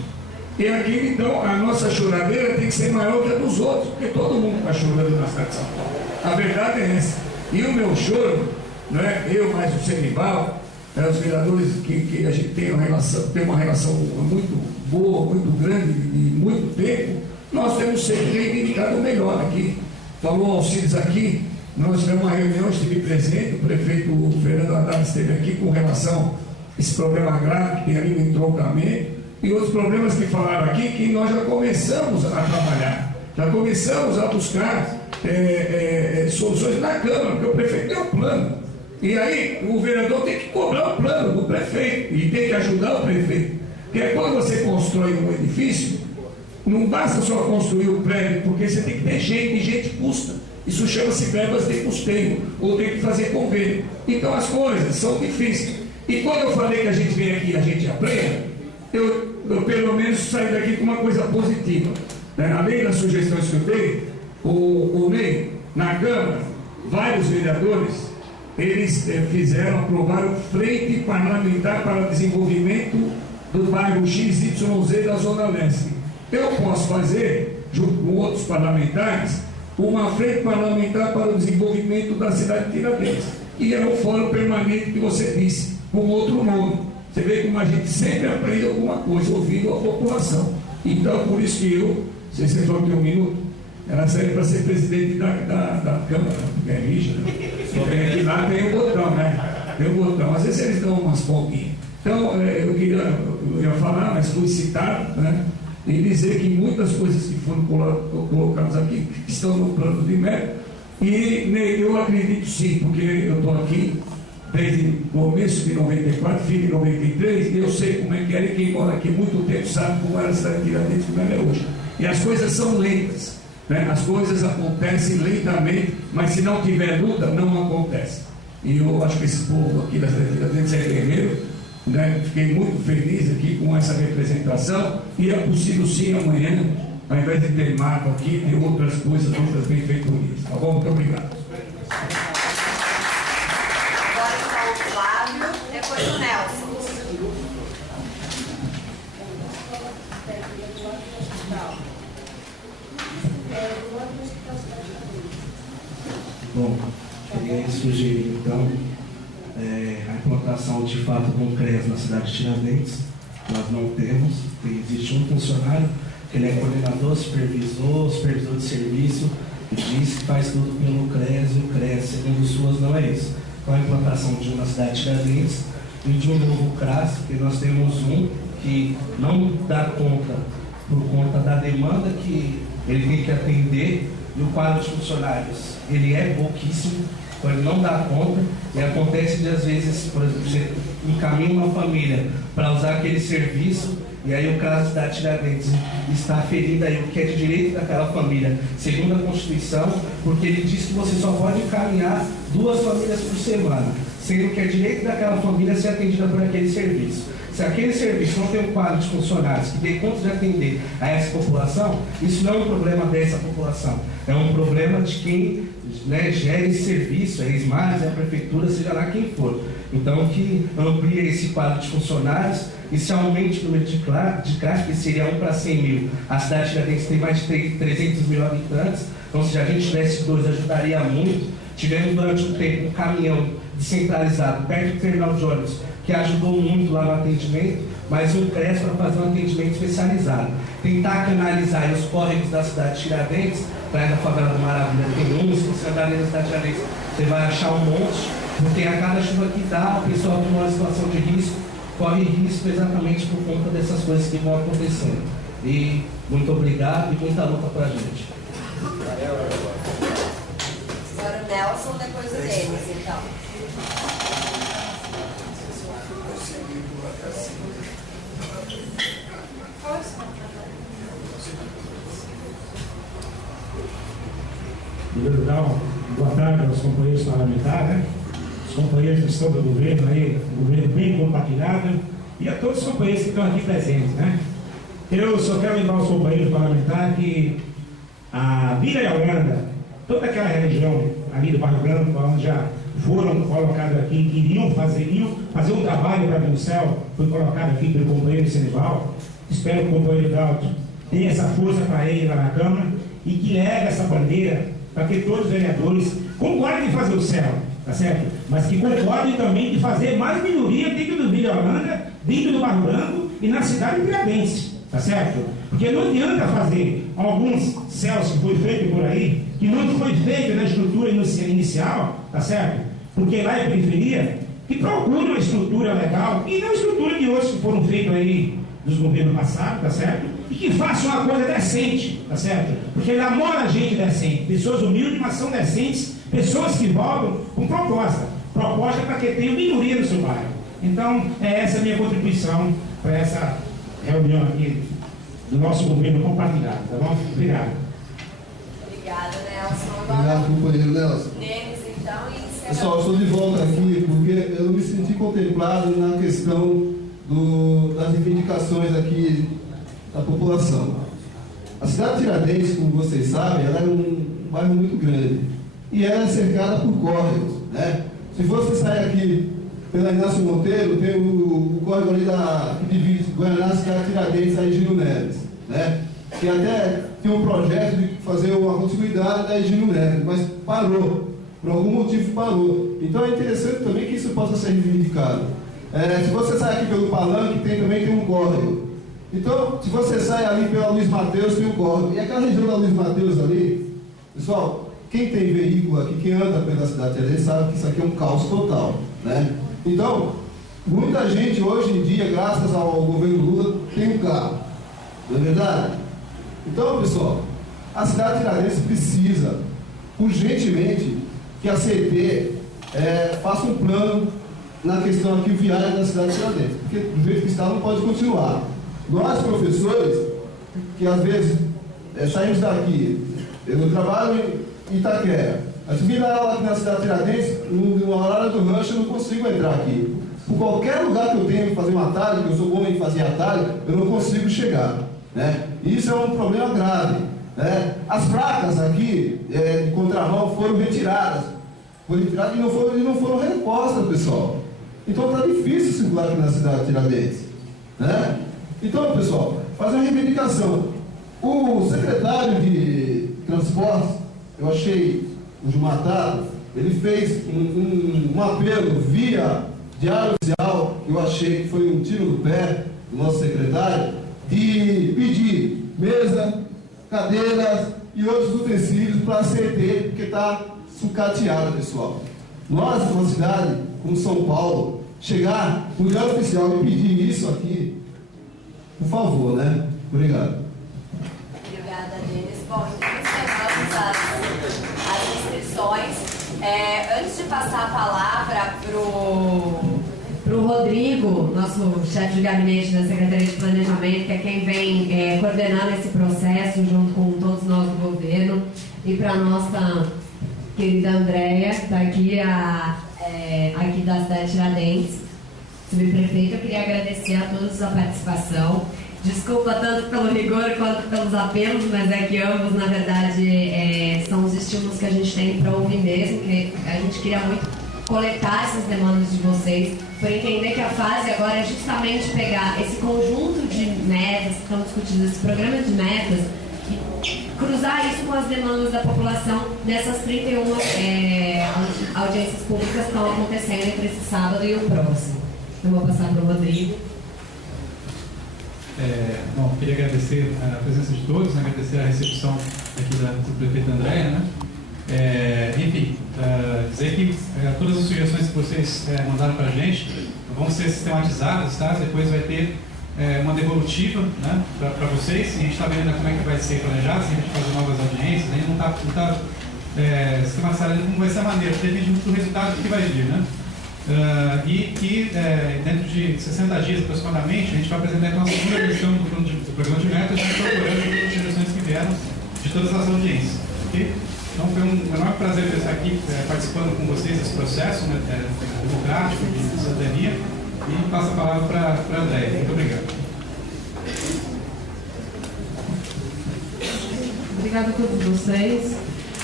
E aqui, então, a nossa choradeira tem que ser maior que a dos outros, porque todo mundo está chorando na cidade de São Paulo. A verdade é essa. E o meu choro, não é eu mais o Senival, os vereadores que a gente tem uma relação muito boa, muito grande, de muito tempo, nós temos sempre reivindicado o melhor aqui. Falou Alcides aqui, nós tivemos uma reunião, estive presente, o prefeito Fernando Haddad esteve aqui com relação a esse problema grave que tem ali no entroncamento e outros problemas que falaram aqui, que nós já começamos a trabalhar, já começamos a buscar soluções na Câmara, porque o prefeito tem um plano. E aí o vereador tem que cobrar o plano do prefeito e tem que ajudar o prefeito. Porque quando você constrói um edifício, não basta só construir o prédio, porque você tem que ter gente, e gente custa. Isso chama-se verbas de custeio, ou tem que fazer convênio. Então as coisas são difíceis. E quando eu falei que a gente vem aqui e a gente aprende, eu pelo menos saí daqui com uma coisa positiva. Além das sugestões que eu dei, o Ney, na Câmara, vários vereadores, eles aprovaram Frente Parlamentar para o Desenvolvimento do bairro XYZ da Zona Leste. Eu posso fazer, junto com outros parlamentares, uma frente parlamentar para o desenvolvimento da cidade de Tiradentes. E é um fórum permanente que você disse, com outro nome. Você vê como a gente sempre aprende alguma coisa, ouvindo a população. Então, por isso que eu, se você for ter um minuto, ela serve para ser presidente da Câmara, porque é rígida. Aqui lá tem o botão, né? Tem o botão. Às vezes eles dão umas folguinhas. Então, eu ia falar, mas fui citado, né? E dizer que muitas coisas que foram colocadas aqui estão no plano de meta. E eu acredito sim, porque eu estou aqui desde o começo de 94, fim de 93, e eu sei como é que era, e quem mora aqui há muito tempo sabe como era a cidade de Tiradentes, como ela é hoje. E as coisas são lentas, né? As coisas acontecem lentamente, mas se não tiver luta, não acontece. E eu acho que esse povo aqui da cidade de Tiradentes é guerreiro. Né? Fiquei muito feliz aqui com essa representação e é possível sim amanhã, ao invés de ter mato aqui, ter outras coisas, outras benfeitorias. Tá bom? Muito obrigado. Agora então o Flávio, depois o Nelson. Bom, queria sugerir então a implantação de fato de um CRES na cidade de Tiradentes. Nós não temos, existe um funcionário, ele é coordenador, supervisor de serviço, e diz que faz tudo pelo CRES, e o CRES, segundo suas, não é isso. Então a implantação de um na cidade de Tiradentes e de um novo CRAS, porque nós temos um que não dá conta, por conta da demanda que ele tem que atender, e o quadro de funcionários, ele é pouquíssimo, então ele não dá conta, e acontece de às vezes, por exemplo, você encaminha uma família para usar aquele serviço, e aí o caso da Tiradentes está ferindo aí o que é de direito daquela família, segundo a Constituição, porque ele diz que você só pode encaminhar 2 famílias por semana, sendo que é direito daquela família ser atendida por aquele serviço. Se aquele serviço não tem um quadro de funcionários que dê conta de atender a essa população, isso não é um problema dessa população, é um problema de quem, né, gera esse serviço, é a ESMARS, é a prefeitura, seja lá quem for. Então, que amplie esse quadro de funcionários e se aumente o número de CRAS, que seria 1 para 100 mil. A cidade de Tiradentes tem mais de 300 mil habitantes, então se a gente tivesse 2, ajudaria muito. Tivemos durante um tempo um caminhão descentralizado perto do terminal de ônibus, que ajudou muito lá no atendimento, mas um CRES para fazer um atendimento especializado. Tentar canalizar os córregos da cidade de Tiradentes, Praia da Favela da Maravilha tem um, se você andar na cidade de Tiradentes, você vai achar um monte, porque a cada chuva que dá, o pessoal que mora em situação de risco, corre risco exatamente por conta dessas coisas que vão acontecendo. E muito obrigado e muita luta para a gente. Nelson, depois o Denis, então. Em primeiro lugar, boa tarde aos companheiros parlamentares, né? Os companheiros que estão do governo aí, um governo bem compartilhado, e a todos os companheiros que estão aqui presentes, né? Eu só quero lembrar aos companheiros parlamentares que a Vila Yolanda, toda aquela região ali do Barro Branco, onde já foram colocados aqui, que iriam fazer um trabalho para o céu, foi colocado aqui pelo companheiro Senival. Espero que o companheiro Dalton dê essa força para ele lá na Câmara e que leve essa bandeira para que todos os vereadores concordem em fazer o céu, tá certo? Mas que concordem também de fazer mais melhoria dentro do Vila Yolanda, dentro do Barro Branco e na cidade de Tiradentes, tá certo? Porque não adianta fazer alguns céus que foi feito por aí, que não foi feito na estrutura inicial, tá certo? Porque lá é periferia, que procure uma estrutura legal, e não a estrutura de hoje que foram feitos aí dos governos passados, tá certo? E que faça uma coisa decente, tá certo? Porque lá mora gente decente, pessoas humildes, mas são decentes, pessoas que voltam com proposta para que tenha melhoria no seu bairro. Então, essa é a minha contribuição para essa reunião aqui do nosso governo compartilhado, tá bom? Obrigado. Obrigada, Nelson. Agora, Obrigado, companheiro Nelson. Denis, então, e Pessoal, eu estou de volta aqui porque eu me senti contemplado na questão das reivindicações aqui da população. A cidade de Tiradentes, como vocês sabem, ela é um bairro muito grande e ela é cercada por córregos, né? Se você sair aqui pela Inácio Monteiro, tem o córrego ali que divide Guaraná, cidade de Tiradentes, aí Gino Neves, né? Que até tem um projeto de fazer uma continuidade da Gino Neves, mas parou, por algum motivo parou. Então é interessante também que isso possa ser reivindicado. Se você sai aqui pelo Palanque, também tem um córrego. Então, se você sai ali pela Luiz Mateus, tem um córrego. E aquela região da Luiz Mateus ali, pessoal, quem tem veículo aqui, quem anda pela cidade de Tiradentes, sabe que isso aqui é um caos total, né? Então, muita gente hoje em dia, graças ao governo Lula, tem um carro. Não é verdade? Então, pessoal, a cidade de Tiradentes precisa, urgentemente, que a CT faça um plano na questão aqui viária da cidade de Tiradentes, porque do jeito que está não pode continuar. Nós, professores, que às vezes saímos daqui, eu trabalho em Itaquera, mas se vir dar aula aqui na cidade de Tiradentes, no horário do rancho eu não consigo entrar aqui. Por qualquer lugar que eu tenha que fazer um atalho, que eu sou bom em fazer atalho, eu não consigo chegar, né? Isso é um problema grave, né? As placas aqui de contramão foram retiradas e não foram repostas, pessoal. Então está difícil circular aqui na cidade de Tiradentes, né? Então, pessoal, fazer uma reivindicação. O secretário de Transportes, eu achei, o Gilmar Tato, ele fez um apelo via Diário Oficial, que eu achei que foi um tiro no pé do nosso secretário, de pedir mesa, cadeiras e outros utensílios para a CT, porque está sucateada, pessoal. Nós, uma cidade como São Paulo, chegar no Diário Oficial e pedir isso aqui, por favor, né? Obrigado. Obrigada, Denis. Bom, então encerramos as inscrições. Antes de passar a palavra para o Rodrigo, nosso chefe de gabinete da Secretaria de Planejamento, que é quem vem coordenando esse processo junto com todos nós do governo, e para a nossa querida Andréia, que está aqui, aqui da cidade de Tiradentes, subprefeito, eu queria agradecer a todos a participação. Desculpa tanto pelo rigor quanto pelos apelos, mas é que ambos, na verdade, são os estímulos que a gente tem para ouvir mesmo, que a gente queria muito coletar essas demandas de vocês, por entender que a fase agora é justamente pegar esse conjunto de metas que estão discutidas, esse programa de metas, e cruzar isso com as demandas da população nessas 31 audiências públicas que estão acontecendo entre esse sábado e o próximo. Eu vou passar para o Rodrigo. Bom, queria agradecer a presença de todos, agradecer a recepção aqui do prefeito Andréia, né? Enfim, dizer que todas as sugestões que vocês mandaram para a gente vão ser sistematizadas, tá? Depois vai ter uma devolutiva, né, para vocês, e a gente está vendo como é que vai ser planejado, se a gente fazer novas audiências, a gente não está esquematizar como vai ser a maneira, depende muito do resultado que vai vir, né? E que dentro de 60 dias aproximadamente, a gente vai apresentar então a segunda versão do programa de metas, já incorporando todas as sugestões que vieram de todas as audiências. Okay? Então foi um enorme prazer estar aqui participando com vocês desse processo, né, democrático, de cidadania, e passo a palavra para a Andréia. Muito obrigado. Obrigada a todos vocês.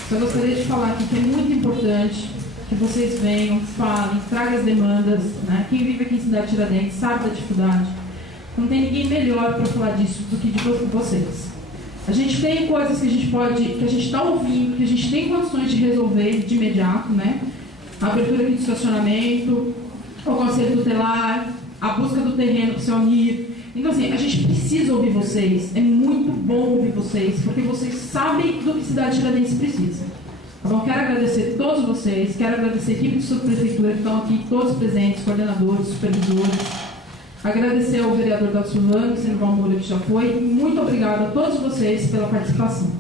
Só gostaria de falar aqui que é muito importante que vocês venham, falem, tragam as demandas, né? Quem vive aqui em Cidade Tiradentes sabe da dificuldade. Não tem ninguém melhor para falar disso do que de vocês. A gente tem coisas que a gente pode, que a gente está ouvindo, que a gente tem condições de resolver de imediato, né? A abertura de estacionamento, o conselho tutelar, a busca do terreno para se unir. Então, assim, a gente precisa ouvir vocês. É muito bom ouvir vocês, porque vocês sabem do que Cidade Tiradentes precisa. Tá bom? Quero agradecer a todos vocês, quero agradecer a equipe de subprefeitura que estão aqui, todos presentes, coordenadores, supervisores. Agradecer ao vereador Dalcio Lang, Senival Moura, que já foi. Muito obrigada a todos vocês pela participação.